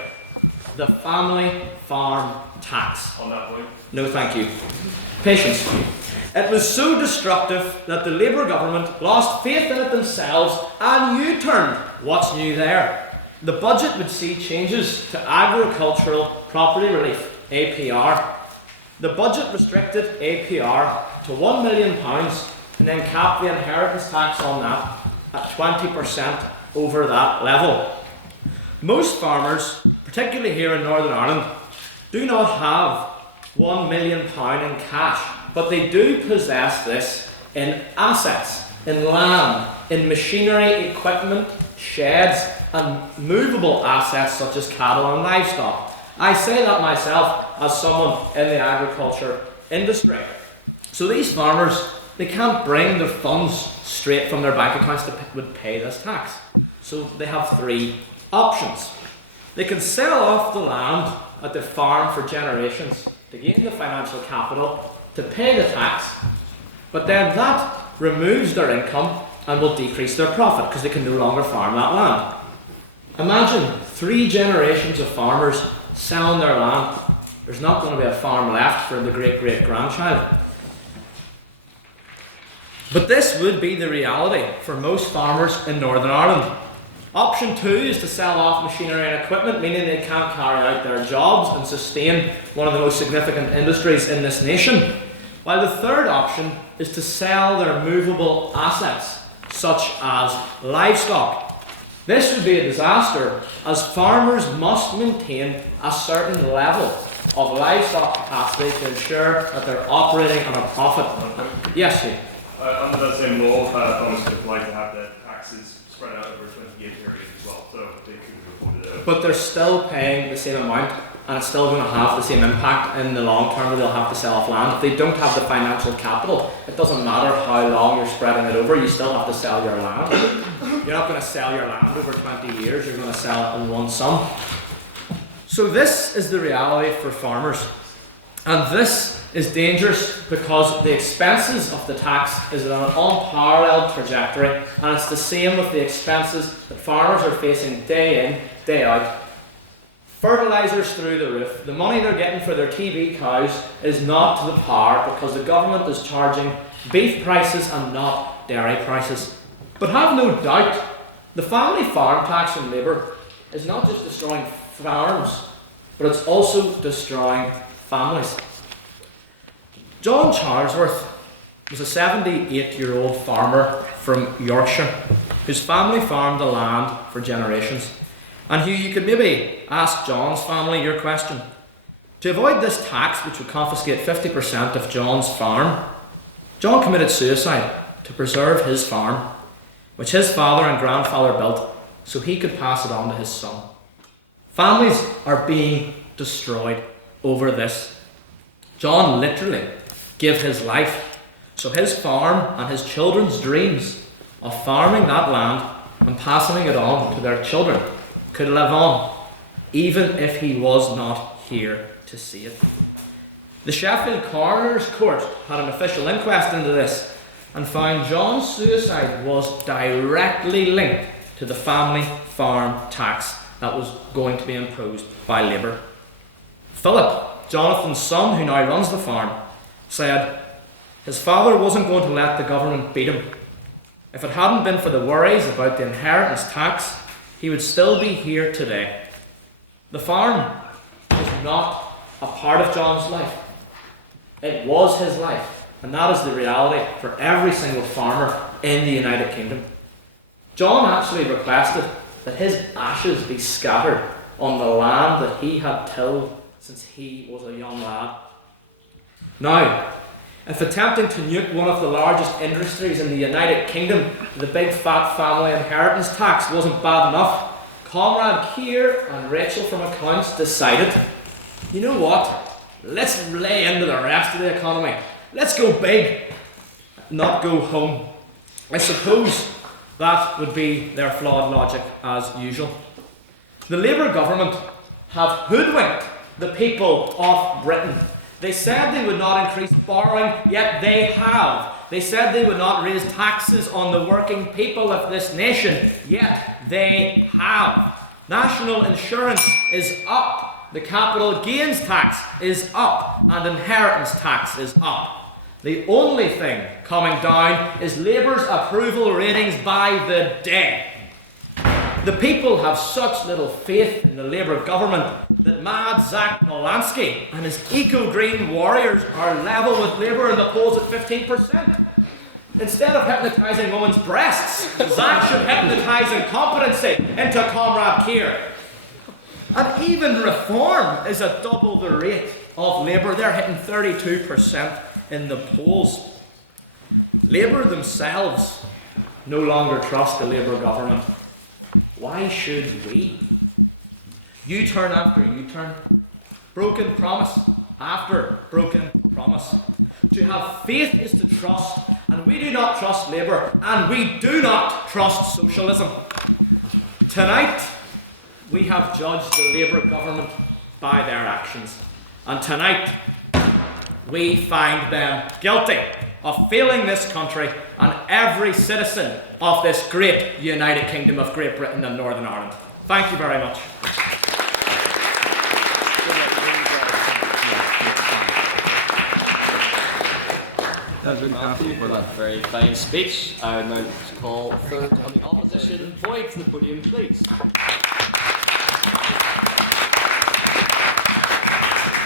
the family farm tax. On that point. No, thank you. Patience. It was so destructive that the Labour government lost faith in it themselves and U-turned. What's new there? The budget would see changes to agricultural property relief, APR. The budget restricted APR to £1 million and then capped the inheritance tax on that at 20% over that level. Most farmers, particularly here in Northern Ireland, do not have £1 million in cash, but they do possess this in assets, in land, in machinery, equipment, sheds, and movable assets such as cattle and livestock. I say that myself as someone in the agriculture industry. So these farmers, they can't bring their funds straight from their bank accounts that would pay this tax. So they have three options. They can sell off the land at the farm for generations to gain the financial capital to pay the tax, but then that removes their income and will decrease their profit because they can no longer farm that land. Imagine 3 generations of farmers selling their land. There's not going to be a farm left for the great-great-grandchild. But this would be the reality for most farmers in Northern Ireland. Option 2 is to sell off machinery and equipment, meaning they can't carry out their jobs and sustain one of the most significant industries in this nation. While the third option is to sell their movable assets, such as livestock. This would be a disaster, as farmers must maintain a certain level of livestock capacity to ensure that they're operating on a profit. Yes, Hugh? Under that same law, farmers could apply to have their taxes spread out over a 20-year period as well, so they can afford it. But they're still paying the same amount, and it's still going to have the same impact in the long term that they'll have to sell off land. If they don't have the financial capital, it doesn't matter how long you're spreading it over, you still have to sell your land. You're not going to sell your land over 20 years, you're going to sell it in one sum. So this is the reality for farmers, and this is dangerous because the expenses of the tax is on an unparalleled trajectory, and it's the same with the expenses that farmers are facing day in, day out. Fertilisers through the roof. The money they're getting for their TB cows is not to the par because the government is charging beef prices and not dairy prices. But have no doubt, the family farm tax from Labour is not just destroying farms, but it's also destroying families. John Charlesworth was a 78-year-old farmer from Yorkshire whose family farmed the land for generations. And Hugh, you could maybe ask John's family your question. To avoid this tax, which would confiscate 50% of John's farm, John committed suicide to preserve his farm, which his father and grandfather built so he could pass it on to his son. Families are being destroyed over this. John literally gave his life so his farm and his children's dreams of farming that land and passing it on to their children could live on, even if he was not here to see it. The Sheffield Coroner's Court had an official inquest into this and found John's suicide was directly linked to the family farm tax that was going to be imposed by Labour. Philip, Jonathan's son, who now runs the farm, said his father wasn't going to let the government beat him. If it hadn't been for the worries about the inheritance tax, he would still be here today. The farm is not a part of John's life. It was his life, and that is the reality for every single farmer in the United Kingdom. John actually requested that his ashes be scattered on the land that he had tilled since he was a young lad. Now, if attempting to nuke one of the largest industries in the United Kingdom, the big fat family inheritance tax, wasn't bad enough, Comrade Keir and Rachel from Accounts decided, you know what, let's lay into the rest of the economy. Let's go big, not go home. I suppose that would be their flawed logic as usual. The Labour government have hoodwinked the people of Britain. They said they would not increase borrowing, yet they have. They said they would not raise taxes on the working people of this nation, yet they have. National insurance is up, the capital gains tax is up, and inheritance tax is up. The only thing coming down is Labour's approval ratings by the day. The people have such little faith in the Labour government that mad Zach Polanski and his eco-green warriors are level with Labour in the polls at 15%. Instead of hypnotising women's breasts, Zach should hypnotise incompetency into Comrade Keir. And even Reform is at double the rate of Labour. They're hitting 32% in the polls. Labour themselves no longer trust the Labour government. Why should we? U-turn after U-turn, broken promise after broken promise. To have faith is to trust, and we do not trust Labour, and we do not trust socialism. Tonight, we have judged the Labour government by their actions, and tonight, we find them guilty of failing this country and every citizen of this great United Kingdom of Great Britain and Northern Ireland. Thank you very much. Thank you, Matthew, for that very fine speech. I would now call third on the opposition. Boyd to the podium, please.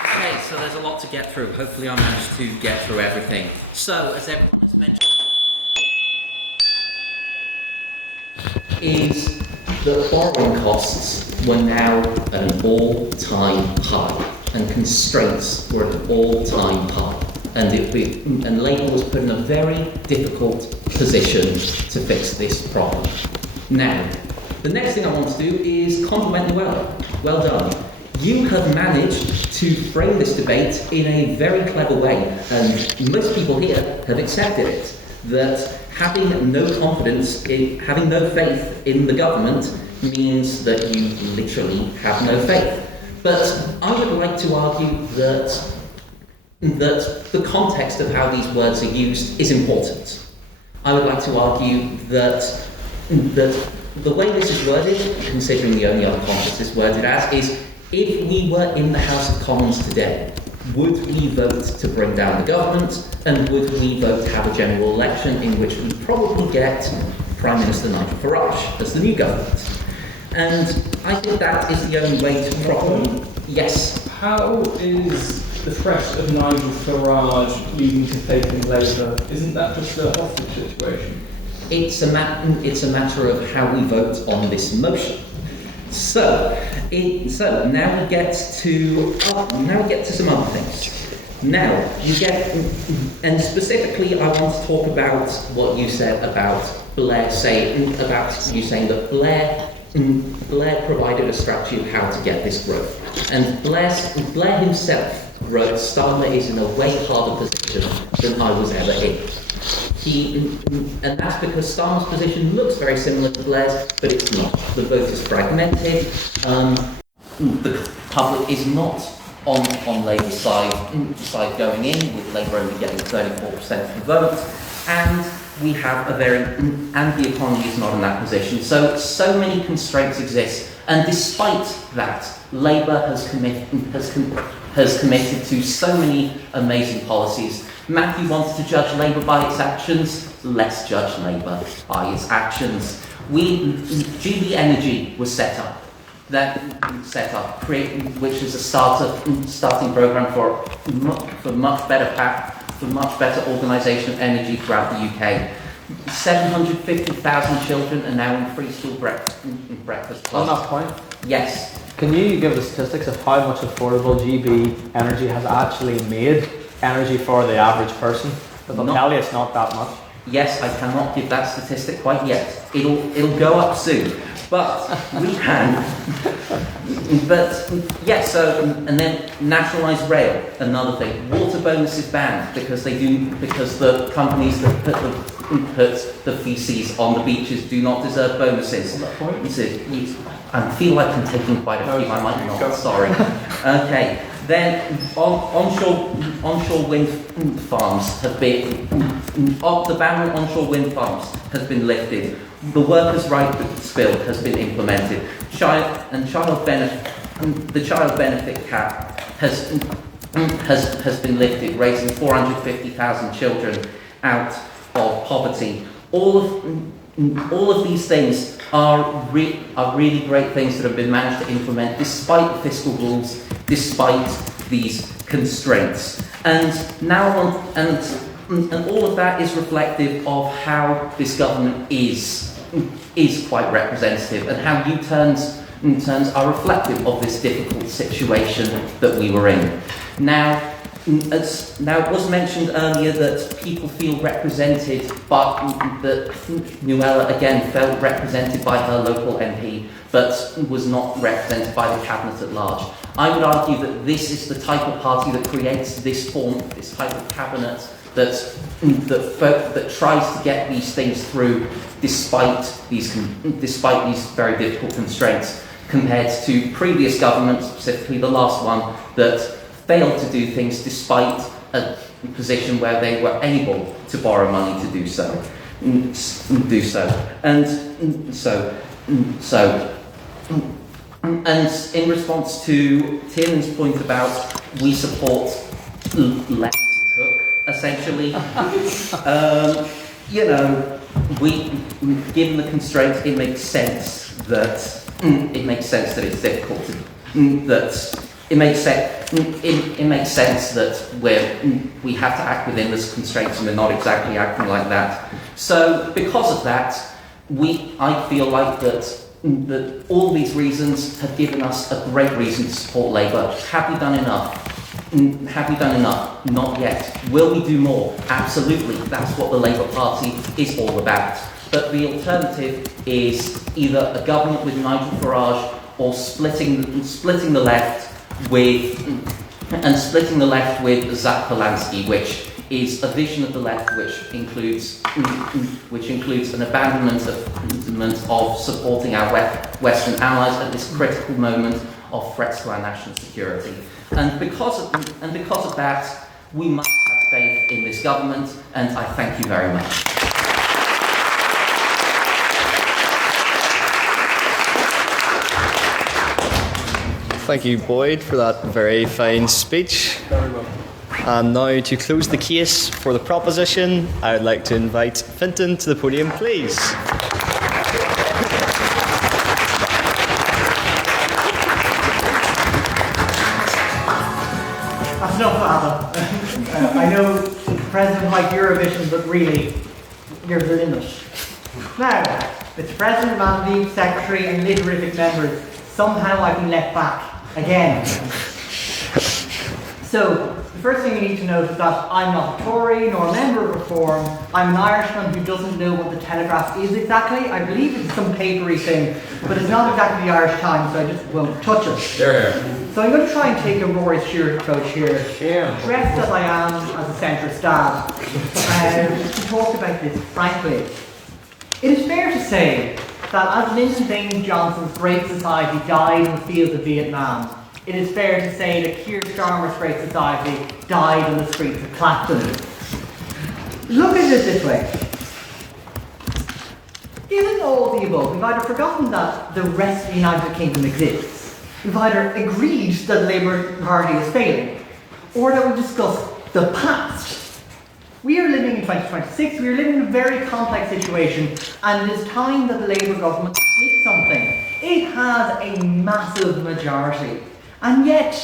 Okay, so there's a lot to get through. Hopefully I managed to get through everything. So, as everyone has mentioned, is that borrowing costs were now at an all-time high, and constraints were at an all-time high. And Labour was put in a very difficult position to fix this problem. Now, the next thing I want to do is compliment you well done. You have managed to frame this debate in a very clever way, and most people here have accepted it, that having no confidence, having no faith in the government means that you literally have no faith. But I would like to argue that that the context of how these words are used is important. I would like to argue that the way this is worded, considering the only other context it's worded as, is if we were in the House of Commons today, would we vote to bring down the government, and would we vote to have a general election in which we probably get Prime Minister Nigel Farage as the new government? And I think that is the only way to properly... Yes? How is the threat of Nigel Farage leading to faith in Labour? Isn't that just a hostage situation? It's a matter of how we vote on this motion. So now we get to some other things. Now you get, and specifically, I want to talk about what you said about Blair saying that Blair provided a strategy of how to get this growth, and Blair himself wrote, "Starmer is in a way harder position than I was ever in." And that's because Starmer's position looks very similar to Blair's, but it's not. The vote is fragmented. The public is not on Labour's side going in, with Labour only getting 34% of the vote, and we have and the economy is not in that position. So many constraints exist, and despite that, Labour has committed to so many amazing policies. Matthew wants to judge Labour by its actions. Let's judge Labour by its actions. GB Energy was set up, which is a starting programme for much better organisation of energy throughout the UK. 750,000 children are now in free school breakfast clubs. On that point, yes. Can you give the statistics of how much affordable GB Energy has actually made energy for the average person? Because I'll tell you, it's not that much. Yes, I cannot give that statistic quite yet. It'll go up soon, but we can. But yes, and then nationalised rail, another thing. Water bonuses banned because the companies that put the feces on the beaches do not deserve bonuses. I feel like I'm taking quite a few. I might not. Sorry. Okay. Then onshore wind farms have been the ban on onshore wind farms has been lifted. The workers' rights bill has been implemented. The child benefit cap has been lifted, raising 450,000 children out of poverty. All of these things are really great things that have been managed to implement despite the fiscal rules, despite these constraints. And now and all of that is reflective of how this government is quite representative, and how U-turns are reflective of this difficult situation that we were in. Now it was mentioned earlier that people feel represented, but that Nuala again felt represented by her local MP, but was not represented by the cabinet at large. I would argue that this is the type of party that creates this type of cabinet that tries to get these things through despite these very difficult constraints, compared to previous governments, specifically the last one, that failed to do things despite a position where they were able to borrow money to do so. And in response to Tiernan's point about we support left to cook, essentially, given the constraints, it makes sense that it's difficult to It makes sense that we have to act within those constraints, and we're not exactly acting like that. So, because of that, I feel like that all these reasons have given us a great reason to support Labour. Have we done enough? Have we done enough? Not yet. Will we do more? Absolutely. That's what the Labour Party is all about. But the alternative is either a government with Nigel Farage, or splitting the left with Zach Polanski, which is a vision of the left which includes an abandonment of supporting our Western allies at this critical moment of threats to our national security. And because of that, We must have faith in this government, and I thank you very much. Thank you, Boyd, for that very fine speech. Very well. And now, to close the case for the proposition, I would like to invite Fintan to the podium, please. That's enough, Adam. I know the President like Eurovision, but really, you're the limit. Now, Mr. President, Madam Secretary, and literative members, somehow I've been let back again. So, the first thing you need to note is that I'm not a Tory nor a member of Reform. I'm an Irishman who doesn't know what the Telegraph is exactly. I believe it's some papery thing, but it's not exactly the Irish Times, so I just won't touch it. So I'm going to try and take a Rory Stewart approach here, dressed as I am as a centrist dad, to talk about this frankly. It is fair to say that as Lyndon Baines Johnson's Great Society died in the fields of Vietnam, it is fair to say that Keir Starmer's Great Society died on the streets of Clapton. Look at it this way. Given all the above, we've either forgotten that the rest of the United Kingdom exists, we've either agreed that the Labour Party is failing, or that we've discussed the past. We are living in 2026, we are living in a very complex situation, and it is time that the Labour government did something. It has a massive majority, and yet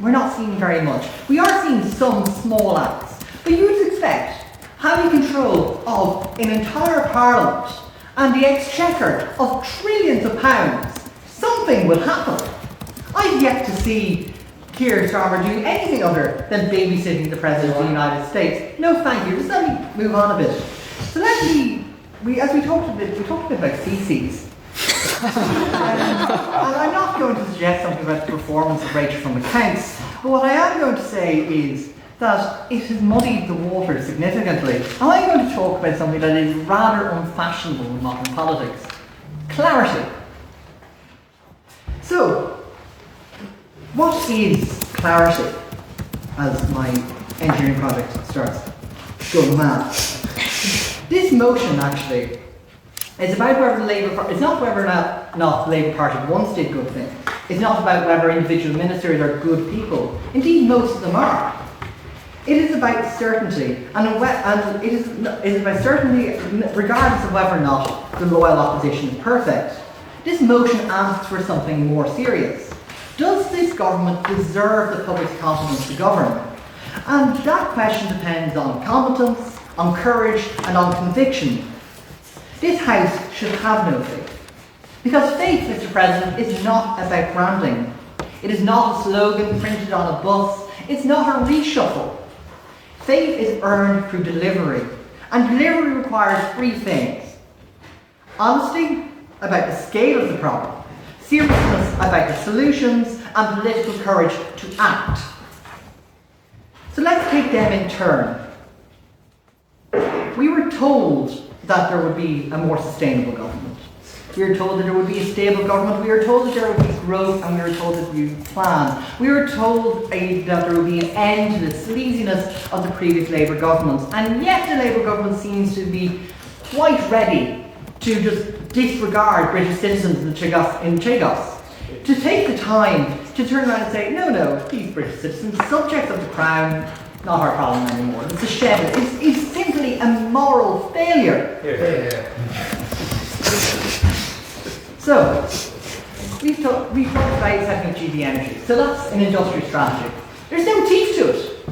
we're not seeing very much. We are seeing some small acts, but you would expect having control of an entire parliament and the exchequer of trillions of pounds, something will happen. I've yet to see Keir Starmer do anything other than babysitting the President of the United States. No, thank you. Just let me move on a bit. So as we talked a bit about feces. And I'm not going to suggest something about the performance of Rachel from accounts, but what I am going to say is that it has muddied the water significantly. And I'm going to talk about something that is rather unfashionable in modern politics. Clarity. So, what is clarity? As my engineering project starts going mad. This motion actually is about whether the Labour Party, it's not whether or not the Labour Party once did good things. It's not about whether individual ministers are good people. Indeed, most of them are. It is about certainty, and it is about certainty regardless of whether or not the loyal opposition is perfect. This motion asks for something more serious. Does this government deserve the public's confidence to govern? And that question depends on competence, on courage, and on conviction. This House should have no faith. Because faith, Mr. President, is not about branding. It is not a slogan printed on a bus. It's not a reshuffle. Faith is earned through delivery. And delivery requires three things. Honesty about the scale of the problem, seriousness about the solutions, and political courage to act. So let's take them in turn. We were told that there would be a more sustainable government. We were told that there would be a stable government. We were told that there would be growth, and we were told that there would be a plan. We were told that there would be an end to the sleaziness of the previous Labour governments. And yet the Labour government seems to be quite ready to just disregard British citizens in Chagos. To take the time to turn around and say, no, these British citizens, subjects of the Crown, not our problem anymore. It's a shed. It's simply a moral failure. So, we've talked about setting up GB Energy. So that's an industrial strategy. There's no teeth to it.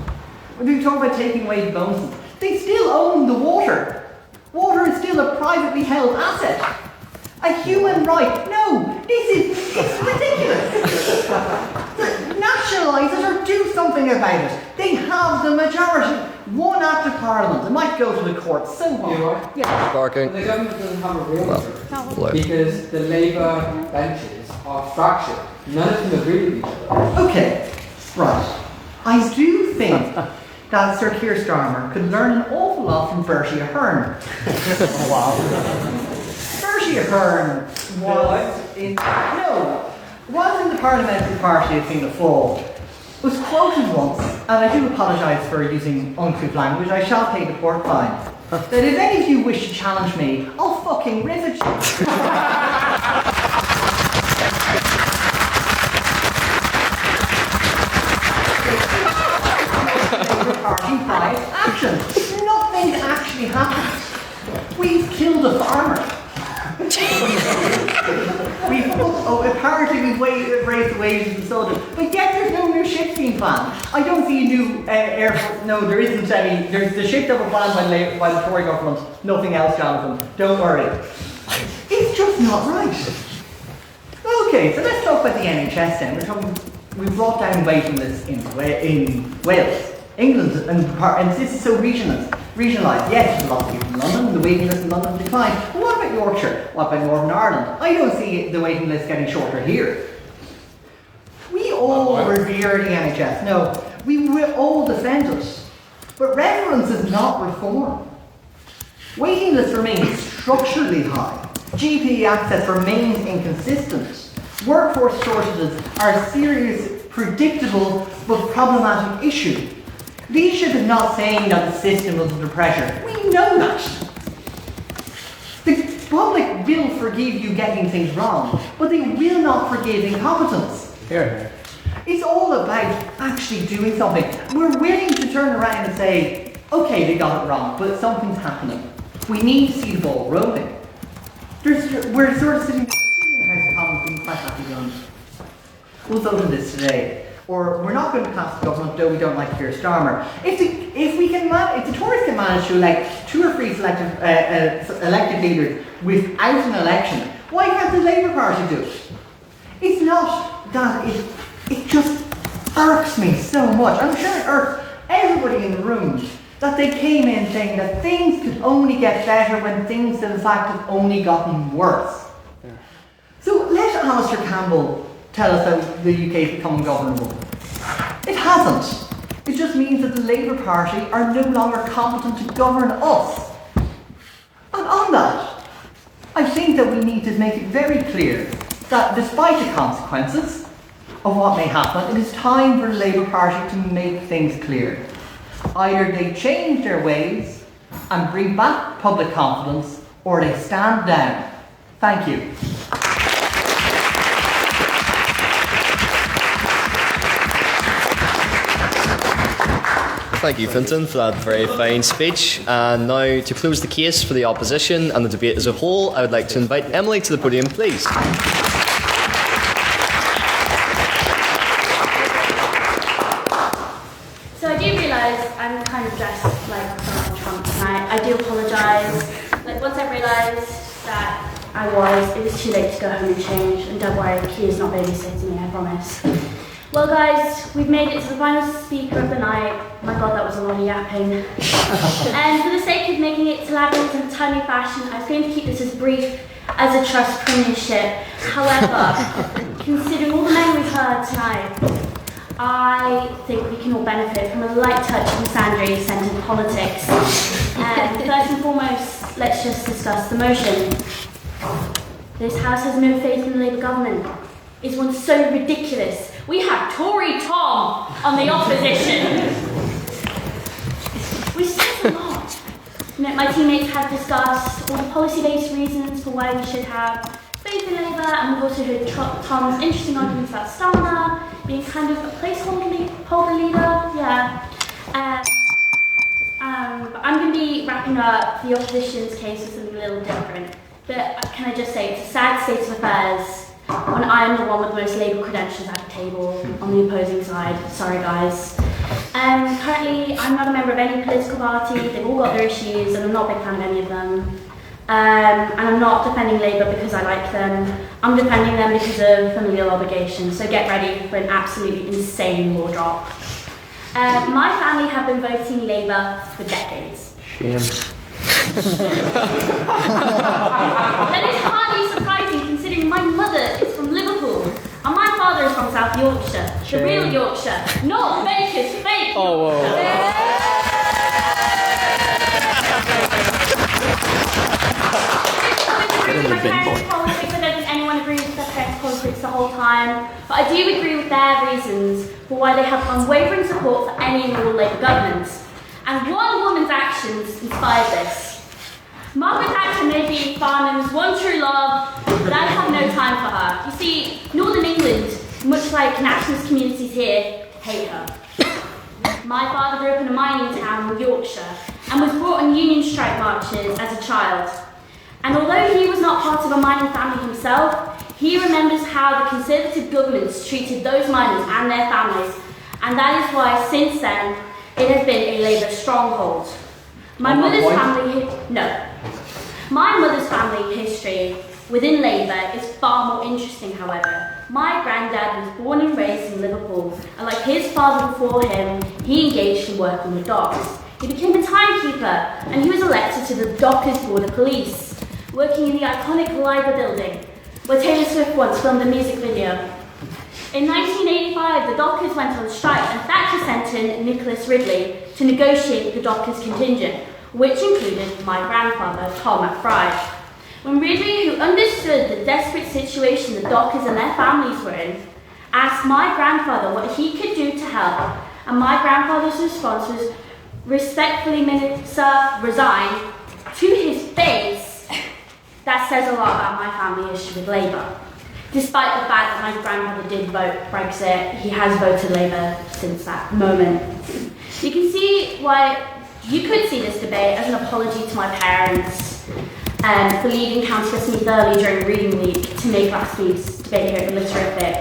We've talked about taking away the bonuses. They still own the water. Water is still a privately held asset. A human right. No, it's ridiculous. Nationalise it or do something about it. They have the majority. One act of Parliament. It might go to the courts. So what? Yeah. Barking. The government doesn't have a real majority because the Labour benches are fractured. None of them agree with each other. Okay, right. I do think that Sir Keir Starmer could learn an awful lot from Bertie Ahern. Oh, wow. Bertie Ahern was in the Parliamentary Party of Fianna Fáil. was quoted once, and I do apologise for using uncouth language, I shall pay the court fine, that if any of you wish to challenge me, I'll fucking rivet you. Party by action. Nothing's actually happened. We've killed a farmer. Apparently we've raised the wages and so on, but yet there's no new ships being planned. I don't see a new airport. No, there isn't any. There's the ship that were planned by the Tory government. Nothing else, Jonathan. Don't worry. It's just not right. Okay, so let's talk about the NHS then. We brought down waiting lists in Wales. England and this is so regionalised. Yes, there's a lot of people in London, and the waiting list in London declined. But what about Yorkshire? What about Northern Ireland? I don't see the waiting list getting shorter here. We all revere the NHS. No, we will all defend it. But reverence is not reform. Waiting lists remain structurally high. GP access remains inconsistent. Workforce shortages are a serious, predictable, but problematic issue. Leadership is not saying that the system is under pressure. We know that. The public will forgive you getting things wrong, but they will not forgive incompetence. Here. It's all about actually doing something. We're willing to turn around and say, okay, they got it wrong, but something's happening. We need to see the ball rolling. We're sort of sitting in the House of Commons being quite happy going, we'll vote on this today. Or we're not going to pass the government, though we don't like Keir Starmer. If the Tories can manage to elect 2 or 3 elected leaders without an election, why can't the Labour Party do it? It's not that it just irks me so much. I'm sure it irks everybody in the room that they came in saying that things could only get better when things in fact have only gotten worse. Yeah. So let Alistair Campbell tell us how the UK has become ungovernable. It hasn't. It just means that the Labour Party are no longer competent to govern us. And on that, I think that we need to make it very clear that despite the consequences of what may happen, it is time for the Labour Party to make things clear. Either they change their ways and bring back public confidence, or they stand down. Thank you. Thank you, Fintan, for that very fine speech. And now, to close the case for the opposition and the debate as a whole, I would like to invite Emily to the podium, please. So I do realise I'm kind of dressed like Donald Trump tonight. I do apologise. Like, once I realised that it was too late to go home and change. And don't worry, Kia's not babysitting me, I promise. Well, guys, we've made it to the final speaker of the night. My God, that was a lot of yapping. And for the sake of making it to Labyrinth in a timely fashion, I was going to keep this as brief as a trust premiership. However, considering all the men we've heard tonight, I think we can all benefit from a light touch of misandry-centred politics. And first and foremost, let's just discuss the motion. This House has no faith in the Labour government. It's one so ridiculous. We have Tory Tom on the opposition. We said a lot. My teammates have discussed all the policy-based reasons for why we should have faith in Labour, and we've also heard Tom's interesting arguments about Starmer being kind of a placeholder leader. Yeah. But I'm going to be wrapping up the opposition's case with something a little different. But can I just say, it's a sad state of affairs when I am the one with the most Labour credentials at the table on the opposing side. Sorry, guys. Currently, I'm not a member of any political party. They've all got their issues, and I'm not a big fan of any of them. And I'm not defending Labour because I like them. I'm defending them because of familial obligations. So get ready for an absolutely insane law drop. My family have been voting Labour for decades. Shame. That is hardly surprising considering my mother is from Liverpool and my father is from South Yorkshire, the real Yorkshire, not Baker's fake. Oh, whoa. My parents' politics, I don't think anyone agrees with their parents' politics the whole whole time, but I do agree with their reasons for why they have unwavering support for any and all Labour governments. And one woman's actions inspired this. Margaret Thatcher may be Farnham's one true love, but I have no time for her. You see, Northern England, much like nationalist communities here, hate her. My father grew up in a mining town in Yorkshire and was brought on union strike marches as a child. And although he was not part of a mining family himself, he remembers how the Conservative governments treated those miners and their families, and that is why since then it has been a Labour stronghold. My mother's family history within Labour is far more interesting, however. My granddad was born and raised in Liverpool, and like his father before him, he engaged in work on the docks. He became a timekeeper, and he was elected to the Dockers Board of Police, working in the iconic Liver building, where Taylor Swift once filmed a music video. In 1985, the Dockers went on strike, and Thatcher sent in Nicholas Ridley to negotiate the Dockers contingent, which included my grandfather, Tom McBride. When Ridley, who understood the desperate situation the Dockers and their families were in, asked my grandfather what he could do to help, and my grandfather's response was, "Respectfully, Minister, resign," to his face. That says a lot about my family history with Labour. Despite the fact that my grandmother did vote Brexit, he has voted Labour since that moment. You can see why you could see this debate as an apology to my parents for leaving County Westmeath early during reading week to make last week's debate here at the Literatic.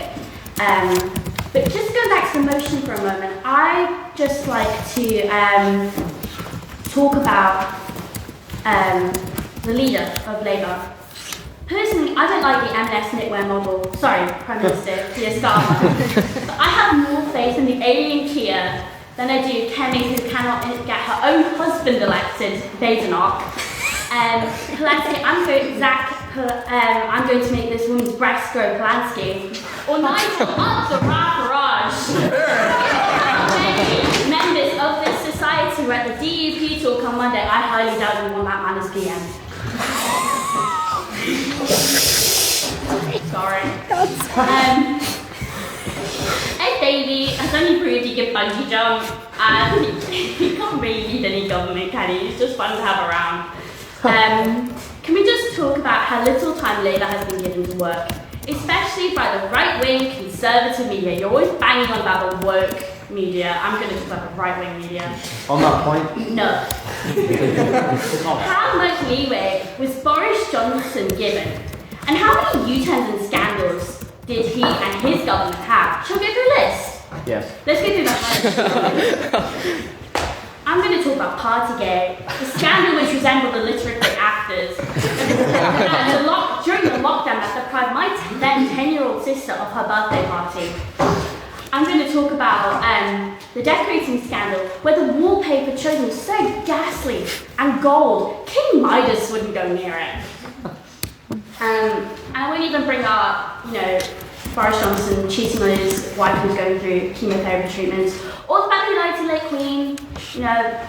But just going back to the motion for a moment, I'd just like to talk about the leader of Labour. Personally, I don't like the M&S knitwear model, sorry, Prime Minister Keir Starmer, but I have more faith in the alien Keir than I do Kemi, who cannot get her own husband elected, Badenoch. Polanski, I'm going to make this woman's breast grow Polanski. Or Nigel up the Farage. Many members of this society were at the DUP talk on Monday. I highly doubt we want that man as PM. Sorry. Ed Davey has only proved he can bungee jump, and he can't really lead any government, can he? He's just fun to have around. Can we just talk about how little time Labour has been given to work, especially by the right-wing conservative media? You're always banging on about the woke media. I'm going to talk about the right-wing media. On that point? No. How much leeway was Boris Johnson given? And how many U-turns and scandals did he and his government have? Shall we go through a list? Yes. Let's go through that. I'm going to talk about Partygate, the scandal which resembled the literary actors. During the lockdown that deprived my then 10-year-old sister of her birthday party. I'm going to talk about the decorating scandal, where the wallpaper chosen was so ghastly and gold, King Midas wouldn't go near it. And I won't even bring up, Boris Johnson cheating on his wife who's going through chemotherapy treatments, or the fact he lied to late Queen.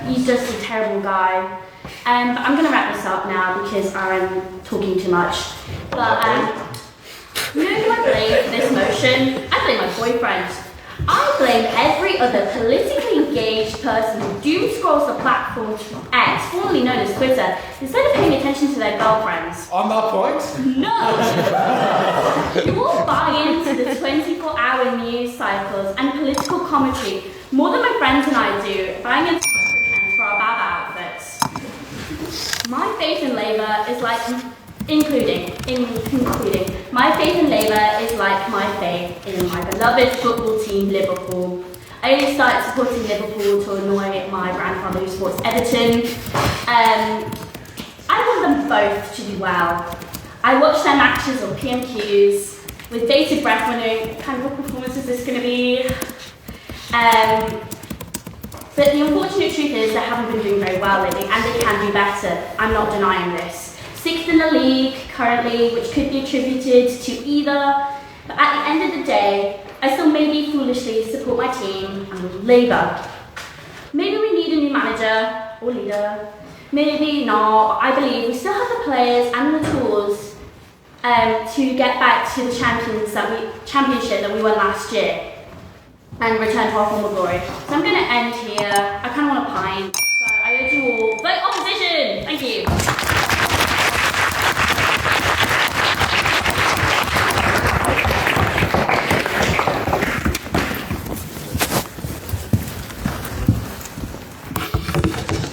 He's just a terrible guy. But I'm going to wrap this up now because I'm talking too much. But who I blame for this motion? I blame my boyfriend. I blame every other politically engaged person who doom scrolls the platform X, formerly known as Twitter, instead of paying attention to their girlfriends. On that point? No! You all buy into the 24-hour news cycles and political commentary more than my friends and I do, buying into trends for our bad outfits. My faith in Labour is like... Including, my faith in Labour is like my faith in my beloved football team, Liverpool. I only started supporting Liverpool to annoy my grandfather who supports Everton. I want them both to do well. I watch their matches on PMQs with bated breath wondering what kind of a performance is this going to be. But the unfortunate truth is they haven't been doing very well lately and they can do better. I'm not denying this. 6th in the league currently, which could be attributed to either, but at the end of the day, I still maybe foolishly support my team and Labour. Maybe we need a new manager or leader, maybe not, but I believe we still have the players and the tools to get back to the championship that we won last year and return to our former glory. So I'm going to end here. I kind of want a pint, so I urge you all vote opposition. Thank you.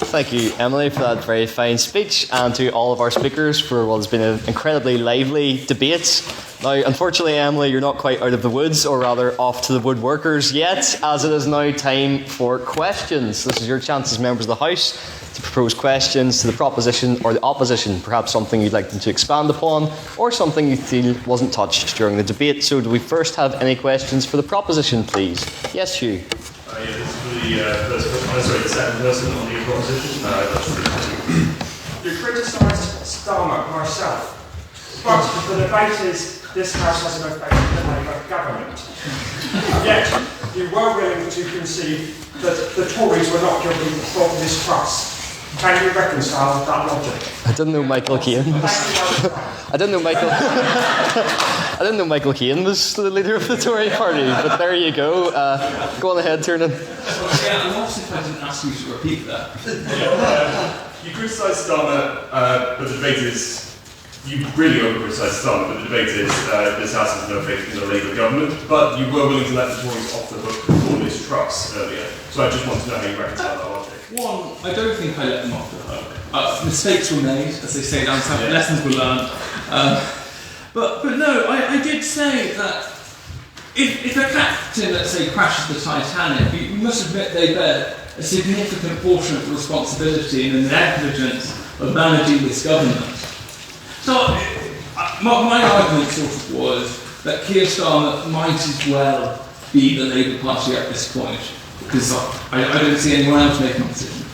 Thank you, Emily, for that very fine speech, and to all of our speakers for what has been an incredibly lively debate. Now, unfortunately, Emily, you're not quite out of the woods, or rather off to the woodworkers yet, as it is now time for questions. This is your chance as members of the House to propose questions to the proposition or the opposition, perhaps something you'd like them to expand upon, or something you feel wasn't touched during the debate. So do we first have any questions for the proposition, please? Yes, Hugh. Yeah, this is for the second person on the proposition. You criticised Starmer myself, but the debate is this House has no faith in the Labour government. Yet you were willing to concede that the Tories were not guilty of mistrust. Can you reconcile that logic? I didn't know Michael Caine was. I didn't know Michael Caine was the leader of the Tory party, but there you go. Go on ahead, Tiernan. Yeah, I'm lost if I didn't ask you to repeat that. You criticise Starmer, but the debate is. You really over-criticise Starmer, but the debate is this House has no faith in the Labour government, but you were willing to let the Tories off the hook for mistrust earlier. So I just want to know how you reconcile that logic. One, I don't think I let them off the hook. Mistakes were made, as they say down south, lessons were learned. But no, I did say that if a captain, let's say, crashes the Titanic, we must admit they bear a significant portion of the responsibility in the negligence of managing this government. So my argument sort of was that Keir Starmer might as well be the Labour Party at this point, because I don't see anyone else making a decision.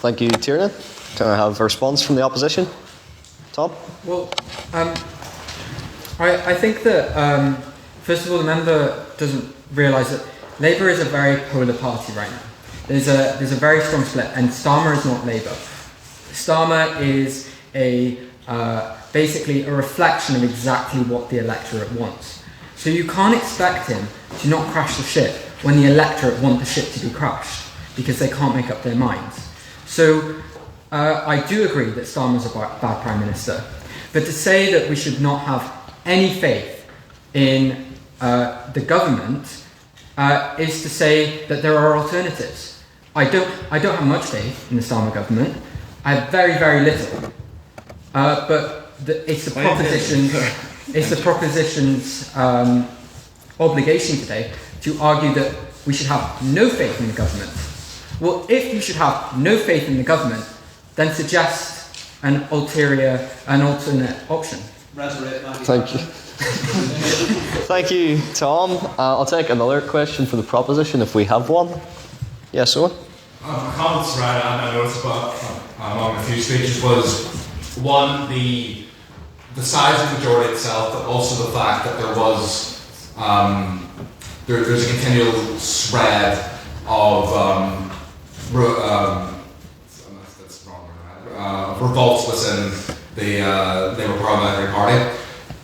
Thank you, Tiernan. Can I have a response from the opposition? Tom? Well, I think that, first of all, the member doesn't realise that Labour is a very polar party right now. There's a very strong split, and Starmer is not Labour. Starmer is basically a reflection of exactly what the electorate wants. So you can't expect him to not crash the ship when the electorate want the ship to be crashed, because they can't make up their minds. So I do agree that Starmer's a bad Prime Minister, but to say that we should not have any faith in the government is to say that there are alternatives. I don't have much faith in the Starmer government. I have very, very little. But it's the proposition's obligation today to argue that we should have no faith in the government. Well, if you should have no faith in the government, then suggest an alternate option. Thank you. Thank you, Tom. I'll take another question for the proposition if we have one. Yes, Owen? My comments right on I noticed about among a few speeches was one, the size of the majority itself, but also the fact that there was there's a continual spread of revolts within the Labour Parliamentary Party.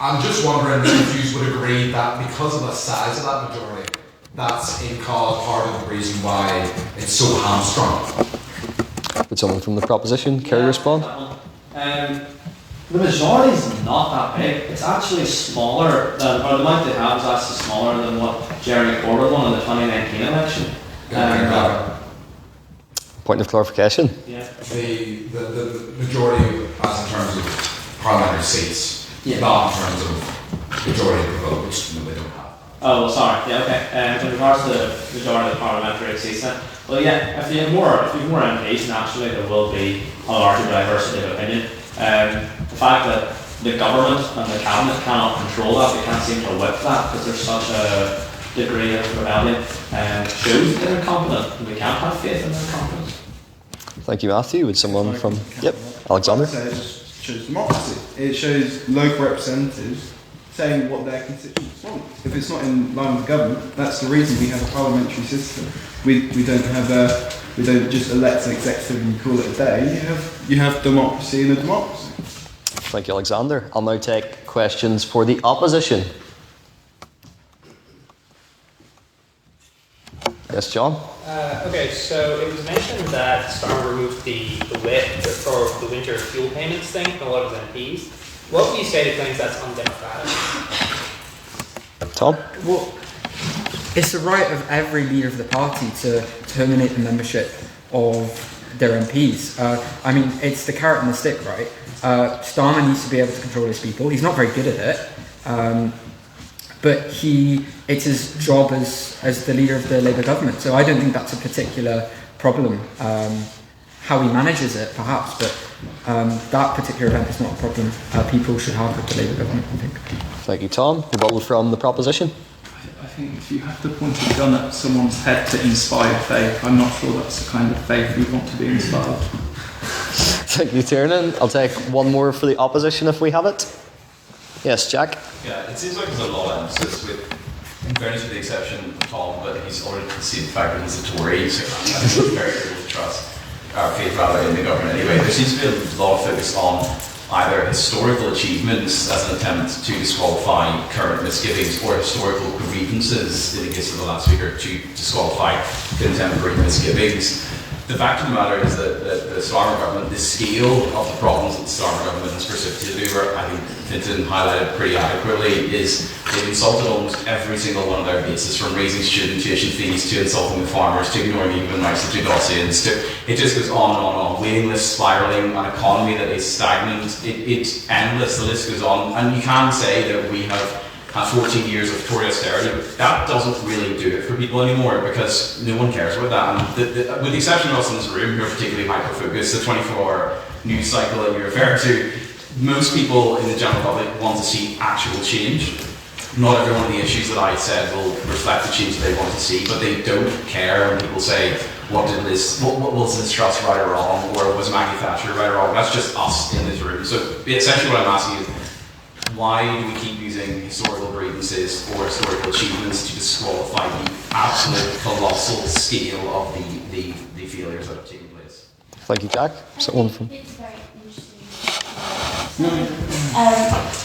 I'm just wondering if you would agree that because of the size of that majority, that's in part of the reason why it's so hamstrung. Would someone from the proposition care to respond? The majority is not that big. It's actually smaller than, or the amount they have is actually smaller than what Jeremy Corbyn won in the 2019 election. Point of clarification. Yeah. The majority as in terms of parliamentary seats, not in terms of majority of the vote, which they don't have. Oh, well, sorry. Yeah, okay. In regards to the majority of the parliamentary seats, then, well, yeah, if you have more MPs, naturally there will be a larger diversity of opinion. The fact that the government and the cabinet cannot control that, they can't seem to whip that because there's such a degree of rebellion, shows that they're incompetent, and we can't have faith in their competence. Thank you, Matthew. Would someone from... Yep, Alexander. So it just shows democracy. It shows local representatives saying what their constituents want. If it's not in line with the government, that's the reason we have a parliamentary system. We don't just elect an executive and call it a day. You have democracy in a democracy. Thank you, Alexander. I'll now take questions for the opposition. Yes, John? Okay, so it was mentioned that Starmer removed the winter fuel payments thing from a lot of MPs. What would you say to claims that's undemocratic? Tom? Well, it's the right of every leader of the party to terminate the membership of their MPs. I mean, it's the carrot and the stick, right? Starmer needs to be able to control his people. He's not very good at it. But it's his job as the leader of the Labour government. So I don't think that's a particular problem. How he manages it, perhaps, but that particular event is not a problem people should have with the Labour government, I think. Thank you, Tom. Rebuttal from the proposition. I think if you have to point a gun at someone's head to inspire faith, I'm not sure that's the kind of faith we want to be inspired. Thank you, Tiernan. I'll take one more for the opposition if we have it. Yes, Jack? Yeah, it seems like there's a lot of emphasis with, in fairness with the exception of Tom, but he's already conceded the fact that he's a Tory, so that's very difficult to trust our faith rather in the government anyway. There seems to be a lot of focus on either historical achievements as an attempt to disqualify current misgivings or historical grievances, in the case of the last speaker, to disqualify contemporary misgivings. The fact of the matter is that the Starmer government, the scale of the problems that the Starmer government has precipitated over, I think Fintan highlighted pretty adequately, is they've insulted almost every single one of their bases, from raising student tuition fees to insulting the farmers to ignoring the human rights of Tudosians. It just goes on and on and on. Waiting lists spiralling, an economy that is stagnant. It's endless. The list goes on, and you can say that we have had 14 years of Tory austerity, but that doesn't really do it for people anymore because no one cares about that. And with the exception of us in this room who are particularly hyper-focused, the 24-hour news cycle that you refer to, most people in the general public want to see actual change. Not every one of the issues that I said will reflect the change that they want to see, but they don't care when people say, what was this trust right or wrong, or was Maggie Thatcher right or wrong? That's just us in this room. So essentially what I'm asking is, why do we keep using historical grievances or historical achievements to disqualify the absolute colossal scale of the failures that have taken place? Thank you, Jack. Someone from... It's very interesting.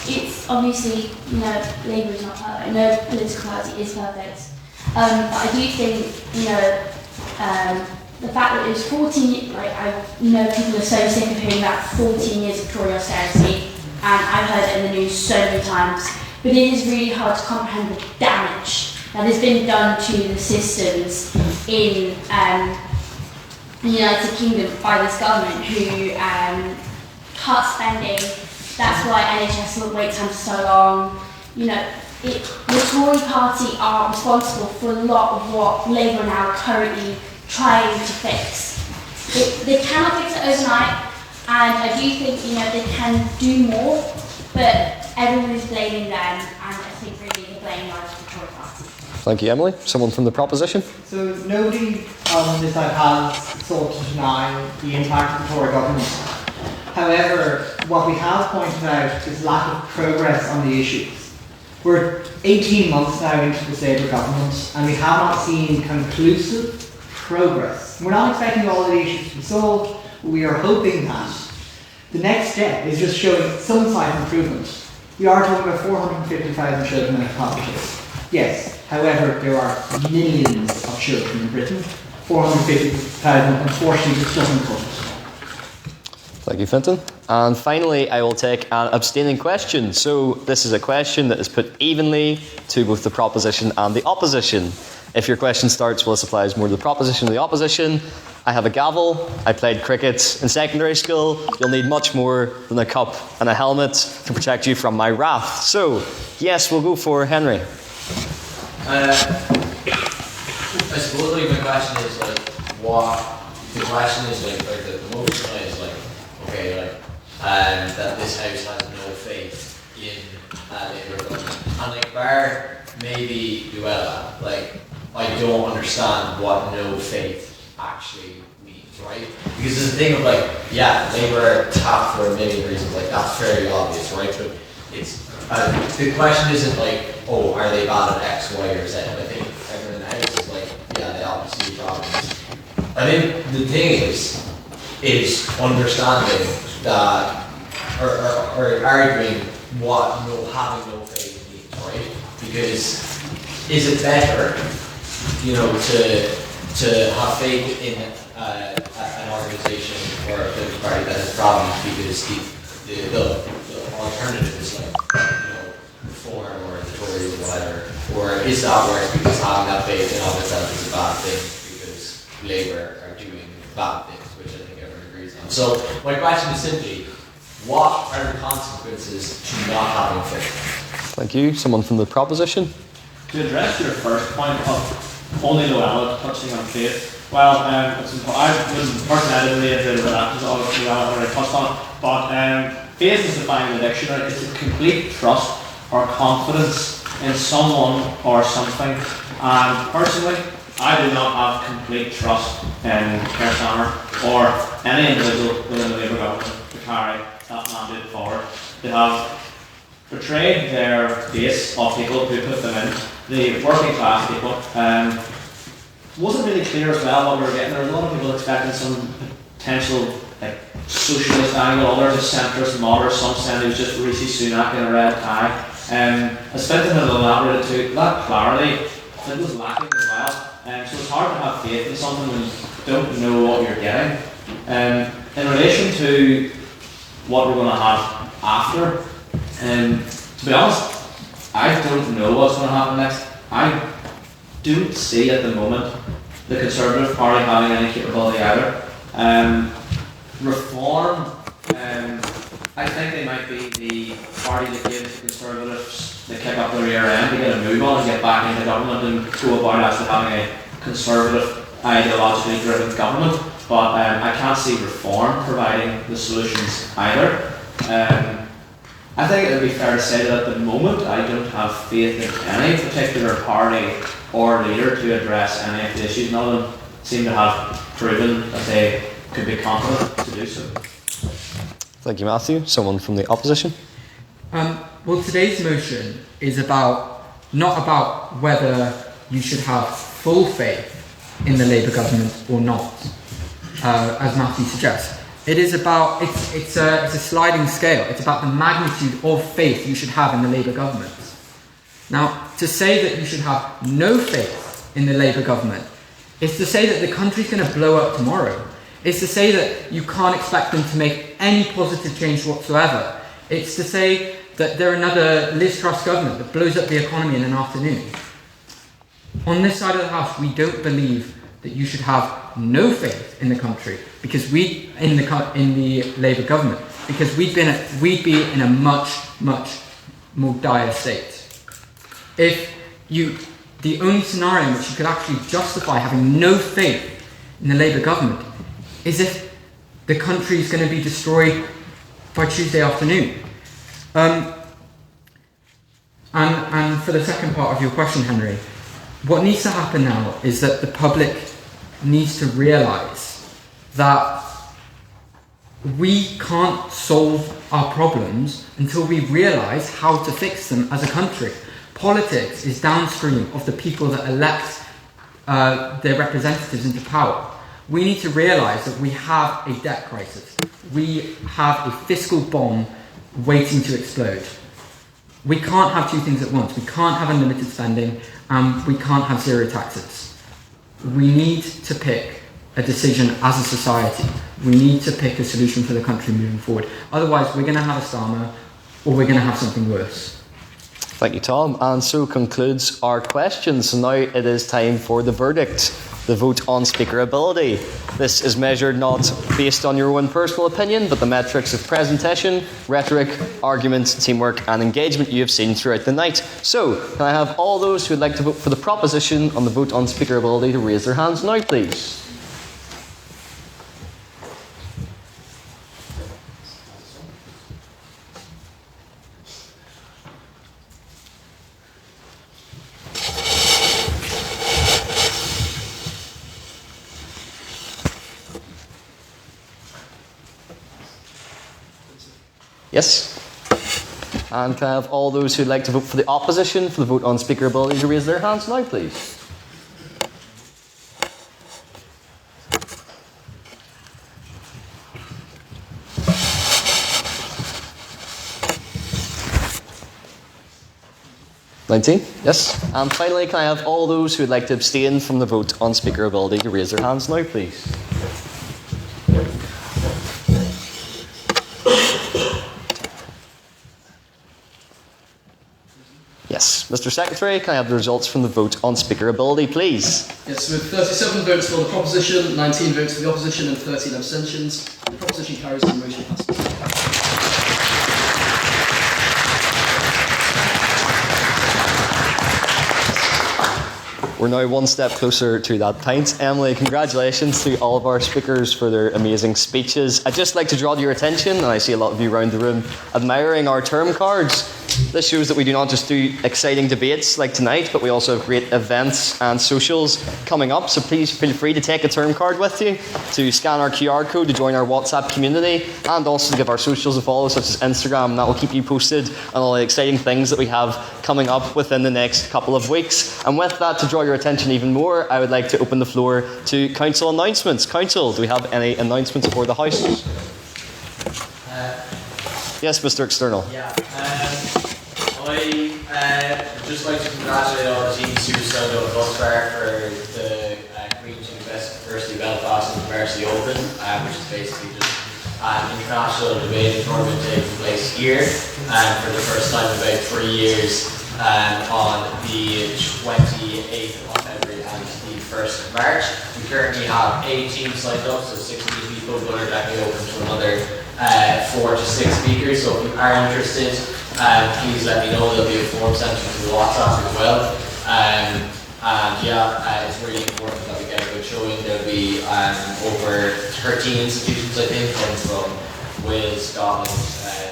It's obviously, Labour is not perfect. No political party is perfect. But I do think, the fact that it was 14, people are so sick of hearing about 14 years of Tory austerity. And I've heard it in the news so many times, but it is really hard to comprehend the damage that has been done to the systems in the United Kingdom by this government who cut spending. That's why NHS wait times are so long. The Tory party are responsible for a lot of what Labour are now currently trying to fix. They cannot fix it overnight. And I do think, they can do more, but everyone is blaming them, and I think really the blame lies with the Tory party. Thank you, Emily. Someone from the proposition? So nobody on this side has sought to deny the impact of the Tory government. However, what we have pointed out is lack of progress on the issues. We're 18 months now into the Labour government, and we have not seen conclusive progress. We're not expecting all of the issues to be solved. We are hoping that the next step is just showing some sign of improvement. We are talking about 450,000 children in poverty. Yes, however, there are millions of children in Britain. 450,000, unfortunately, just doesn't cut it. Thank you, Fintan. And finally, I will take an abstaining question. So this is a question that is put evenly to both the proposition and the opposition. If your question starts, well, this applies more to the proposition or the opposition. I have a gavel. I played cricket in secondary school. You'll need much more than a cup and a helmet to protect you from my wrath. So, yes, we'll go for Henry. I suppose my question is the question is the motion is okay, that this house has no faith in Labour government. And bar maybe Luella, I don't understand what no faith actually means, right? Because there's a thing of Labour tapped for a million reasons, that's very obvious, right? But it's the question isn't are they bad at X, Y, or Z? I think everyone in the house is they obviously have problems. I think the thing is understanding that or arguing what having no faith means, right? Because is it better, to have faith in an organisation or a political party that has problems because the alternative is reform or the Tories or whatever, or is that worse because having that faith in of itself is a bad thing because Labour are doing bad things, which I think everyone agrees on. So my question is simply, what are the consequences to not having faith? Thank you. Someone from the proposition? To address your first point of only Llewellyn touching on faith, well, I wouldn't personally reiterate what that was already touched on, but faith is defined in the dictionary. It's a complete trust or confidence in someone or something. And personally, I do not have complete trust in Keir Starmer or any individual within the Labour government to carry that mandate forward. They have betrayed their base of people who put them in, the working class people. Wasn't really clear as well what we were getting. There was a lot of people expecting some potential socialist angle, others a centrist and moderate, some saying it was just Rishi Sunak in a red tie. As Fintan had elaborated too, that clarity I think was lacking as well. So it's hard to have faith in something when you don't know what you're getting. In relation to what we're going to have after, to be honest, I don't know what's going to happen next. I don't see at the moment the Conservative Party having any capability either. Reform, I think they might be the party that gives the Conservatives the kick up the rear end to get a move on and get back into government and go about actually having a Conservative, ideologically driven government. But I can't see reform providing the solutions either. I think it would be fair to say that at the moment I don't have faith in any particular party or leader to address any of the issues. None of them seem to have proven that they could be confident to do so. Thank you, Matthew. Someone from the opposition? Well, today's motion is not about whether you should have full faith in the Labour government or not, as Matthew suggests. It is about, it's a sliding scale. It's about the magnitude of faith you should have in the Labour government. Now, to say that you should have no faith in the Labour government is to say that the country's going to blow up tomorrow. It's to say that you can't expect them to make any positive change whatsoever. It's to say that they're another Liz Truss government that blows up the economy in an afternoon. On this side of the house, we don't believe that you should have no faith in the country because in the Labour government, because we'd be in a much more dire state. The only scenario in which you could actually justify having no faith in the Labour government is if the country is going to be destroyed by Tuesday afternoon. And for the second part of your question, Henry, what needs to happen now is that the public needs to realise that we can't solve our problems until we realise how to fix them as a country. Politics is downstream of the people that elect their representatives into power. We need to realise that we have a debt crisis. We have a fiscal bomb waiting to explode. We can't have two things at once. We can't have unlimited spending and we can't have zero taxes. We need to pick a decision as a society. We need to pick a solution for the country moving forward. Otherwise, we're going to have a Starmer or we're going to have something worse. Thank you, Tom. And so concludes our questions. So now it is time for the verdict, the vote on speaker ability. This is measured not based on your own personal opinion, but the metrics of presentation, rhetoric, argument, teamwork and engagement you have seen throughout the night. So, can I have all those who would like to vote for the proposition on the vote on speaker ability to raise their hands now, please? Yes? And can I have all those who'd like to vote for the opposition for the vote on speaker ability to raise their hands now, please? 19, yes. And finally, can I have all those who would like to abstain from the vote on speaker ability to raise their hands now, please? Yes. Mr. Secretary, can I have the results from the vote on speaker ability, please? Yes, with 37 votes for the proposition, 19 votes for the opposition, and 13 abstentions, the proposition carries and the motion passes. We're now one step closer to that pint. Emily, congratulations to all of our speakers for their amazing speeches. I'd just like to draw to your attention, and I see a lot of you around the room admiring our term cards. This shows that we do not just do exciting debates like tonight, but we also have great events and socials coming up. So please feel free to take a term card with you, to scan our QR code to join our WhatsApp community, and also to give our socials a follow, such as Instagram. That will keep you posted on all the exciting things that we have coming up within the next couple of weeks. And with that, to draw your attention even more, I would like to open the floor to council announcements. Council, do we have any announcements before the House? Yes, Mr. External. Yeah. I'd just like to congratulate all the teams who signed up thus far for the Queen's University Belfast University Open, which is basically just an international debating tournament taking place here for the first time in about 3 years on the 28th of February and the 1st of March. We currently have 8 teams signed up, so 16 people, but are definitely open to another 4 to 6 speakers. So if you are interested, please let me know. There'll be a form sent to the WhatsApp as well. It's really important that we get a good showing. There'll be over 13 institutions, I think, coming from Wales, Scotland,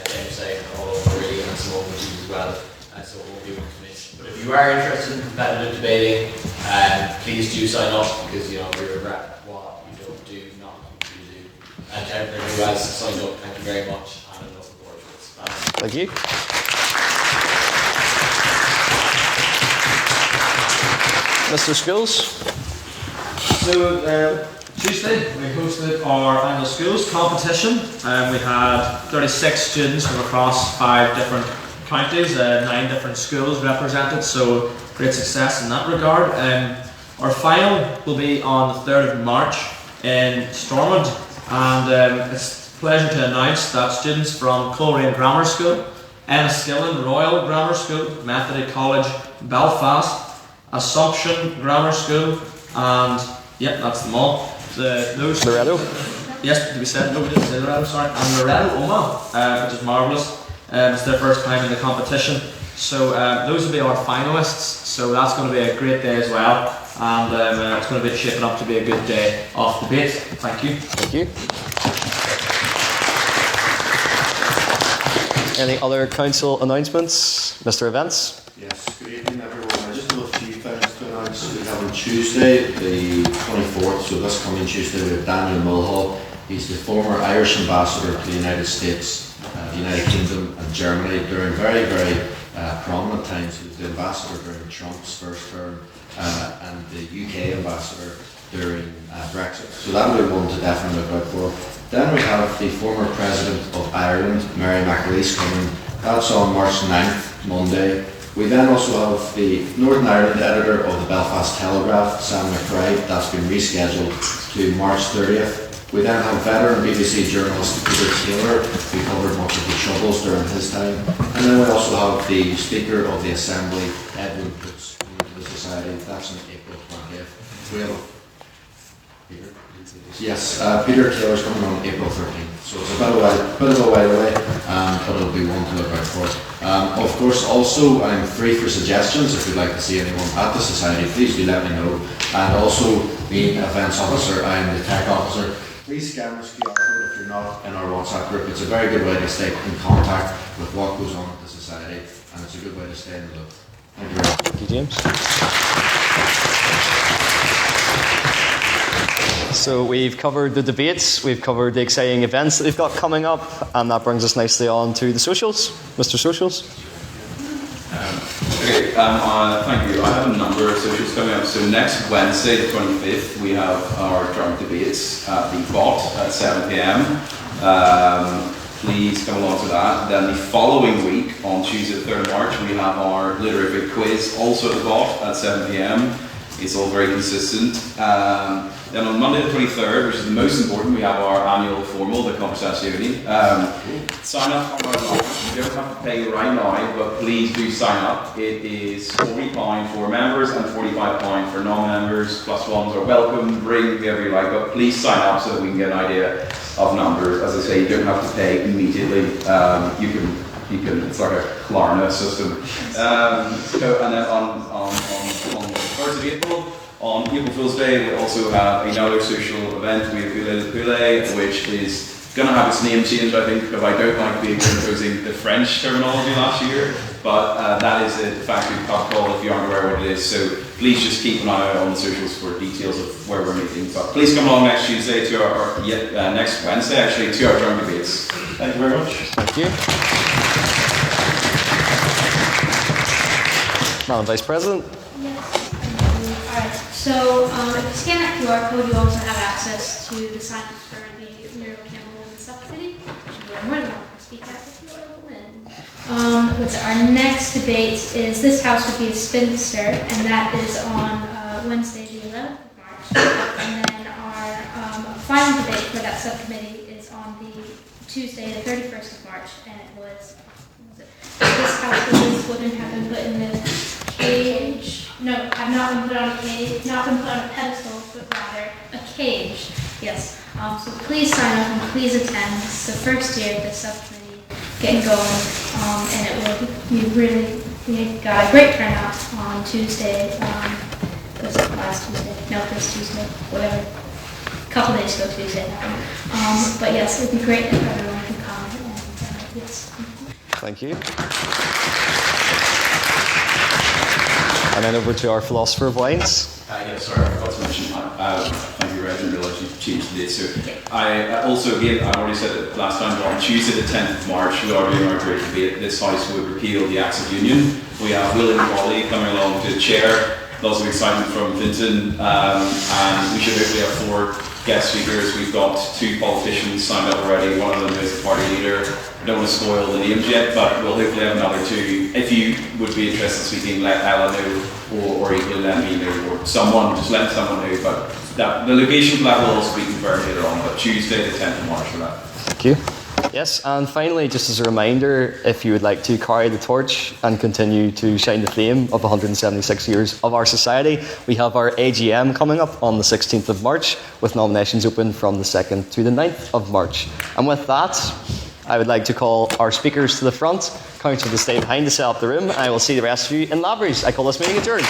James, all over really, and some open teams as well. So it won't be one to miss. But if you are interested in competitive debating, please do sign up, because we regret what you don't do, not what you do. And to everyone who has signed up, thank you very much, and I'm looking forward to this. Thank you. Mr. Schools? So, Tuesday we hosted our final schools competition. We had 36 students from across 5 different counties, 9 different schools represented, so great success in that regard. Our final will be on the 3rd of March in Stormont, and it's a pleasure to announce that students from Coleraine Grammar School, Enniskillen Royal Grammar School, Methody College Belfast, Assumption Grammar School, and that's them all. Loretto? Yes, to be said, no, we didn't say Loretto, sorry. And Loretto Oma, which is marvellous. It's their first time in the competition. So those will be our finalists. So that's going to be a great day as well. And it's going to be shaping up to be a good day of debate. Thank you. Thank you. Any other council announcements? Mr. Events? Yes, good evening everyone. I just have a few things to announce. We have on Tuesday, the 24th, so this coming Tuesday, we have Daniel Mulhall. He's the former Irish ambassador to the United States, the United Kingdom and Germany during very, very prominent times. He was the ambassador during Trump's first term and the UK ambassador during Brexit. So that'll be one to definitely look out for. Then we have the former President of Ireland, Mary McAleese, coming. That's on March 9th, Monday. We then also have the Northern Ireland editor of the Belfast Telegraph, Sam McBride. That's been rescheduled to March 30th. We then have veteran BBC journalist Peter Taylor, who covered much of the Troubles during his time. And then we also have the Speaker of the Assembly, Edwin Poots, from the Society. That's on April 20th. We have Peter? Yes, Peter Taylor's coming on April 13th. So it's a bit of a while away, but it'll be one to look out for. Of course, also, I'm free for suggestions. If you'd like to see anyone at the Society, please do let me know. And also, being events officer, I am the tech officer. Please scan this QR code if you're not in our WhatsApp group. It's a very good way to stay in contact with what goes on at the Society, and it's a good way to stay in the loop. Thank you very much. Thank you, James. So we've covered the debates, we've covered the exciting events that we've got coming up, and that brings us nicely on to the socials. Mr. Socials? Thank you. I have a number of socials coming up. So next Wednesday, the 25th, we have our joint debates at the BOT at 7 p.m. please come along to that. Then the following week, on Tuesday the 3rd of March, we have our literary quiz, also at the GOT at 7 p.m. It's all very consistent. Then on Monday the 23rd, which is the most important, we have our annual formal, the Conversazioni. Sign up on our blog. You don't have to pay right now, but please do sign up. It is £40 for members and £45 for non-members. Plus ones are welcome. Bring whoever you like, but please sign up so that we can get an idea of numbers. As I say, you don't have to pay immediately. You can. It's like a Klarna system. And then on the 1st of April. On April Fool's Day, we also have another social event. We have Ule Pule, which is going to have its name changed, I think, because I don't like being imposing the French terminology last year. But that is a factory pub call if you aren't aware what it is. So please just keep an eye out on the socials for details of where we're meeting. But please come along next Tuesday to next Wednesday, actually, to our drunk debates. Thank you very much. Thank you. Madam Vice President. Alright, so if you scan that QR code, you also have access to the sign-ups for the Muriel Campbell in the subcommittee. You're more than welcome to speak out if you want to win. Our next debate is This House Would Be a Spinster, and that is on Wednesday, the 11th of March. And then our final debate for that subcommittee is on the Tuesday, the 31st of March, and it was This House wouldn't have been put in the cage. No, I've not been put on a cage, not been put on a pedestal, but rather a cage. Yes. So please sign up and please attend. It's the first year of this subcommittee getting going, and we got a great turnout on Tuesday. Was it last Tuesday? No, this Tuesday. Whatever. A couple days ago Tuesday. But yes, it'd be great if everyone can come. And yes. Thank you. And then over to our philosopher of wines. Yeah, sorry, I forgot to mention. Thank you, Reg. I didn't realise you changed the date. So I also, again, I already said it last time, but on Tuesday the 10th of March, we are doing our great debate. This House will repeal the Acts of Union. We have William Cawley coming along to chair. Lots of excitement from Vinton, and we should hopefully have 4 guest speakers. We've got 2 politicians signed up already. One of them is the party leader. I don't want to spoil the names yet, but we'll hopefully have another 2. If you would be interested in speaking, let Ella know, or you can let me know, or someone, just let someone know. But the location for that will also be confirmed later on, but Tuesday the 10th of March for that. Thank you. Yes, and finally, just as a reminder, if you would like to carry the torch and continue to shine the flame of 176 years of our society, we have our AGM coming up on the 16th of March, with nominations open from the 2nd to the 9th of March. And with that, I would like to call our speakers to the front, council to stay behind to set up the room, and I will see the rest of you in Lavery's. I call this meeting adjourned.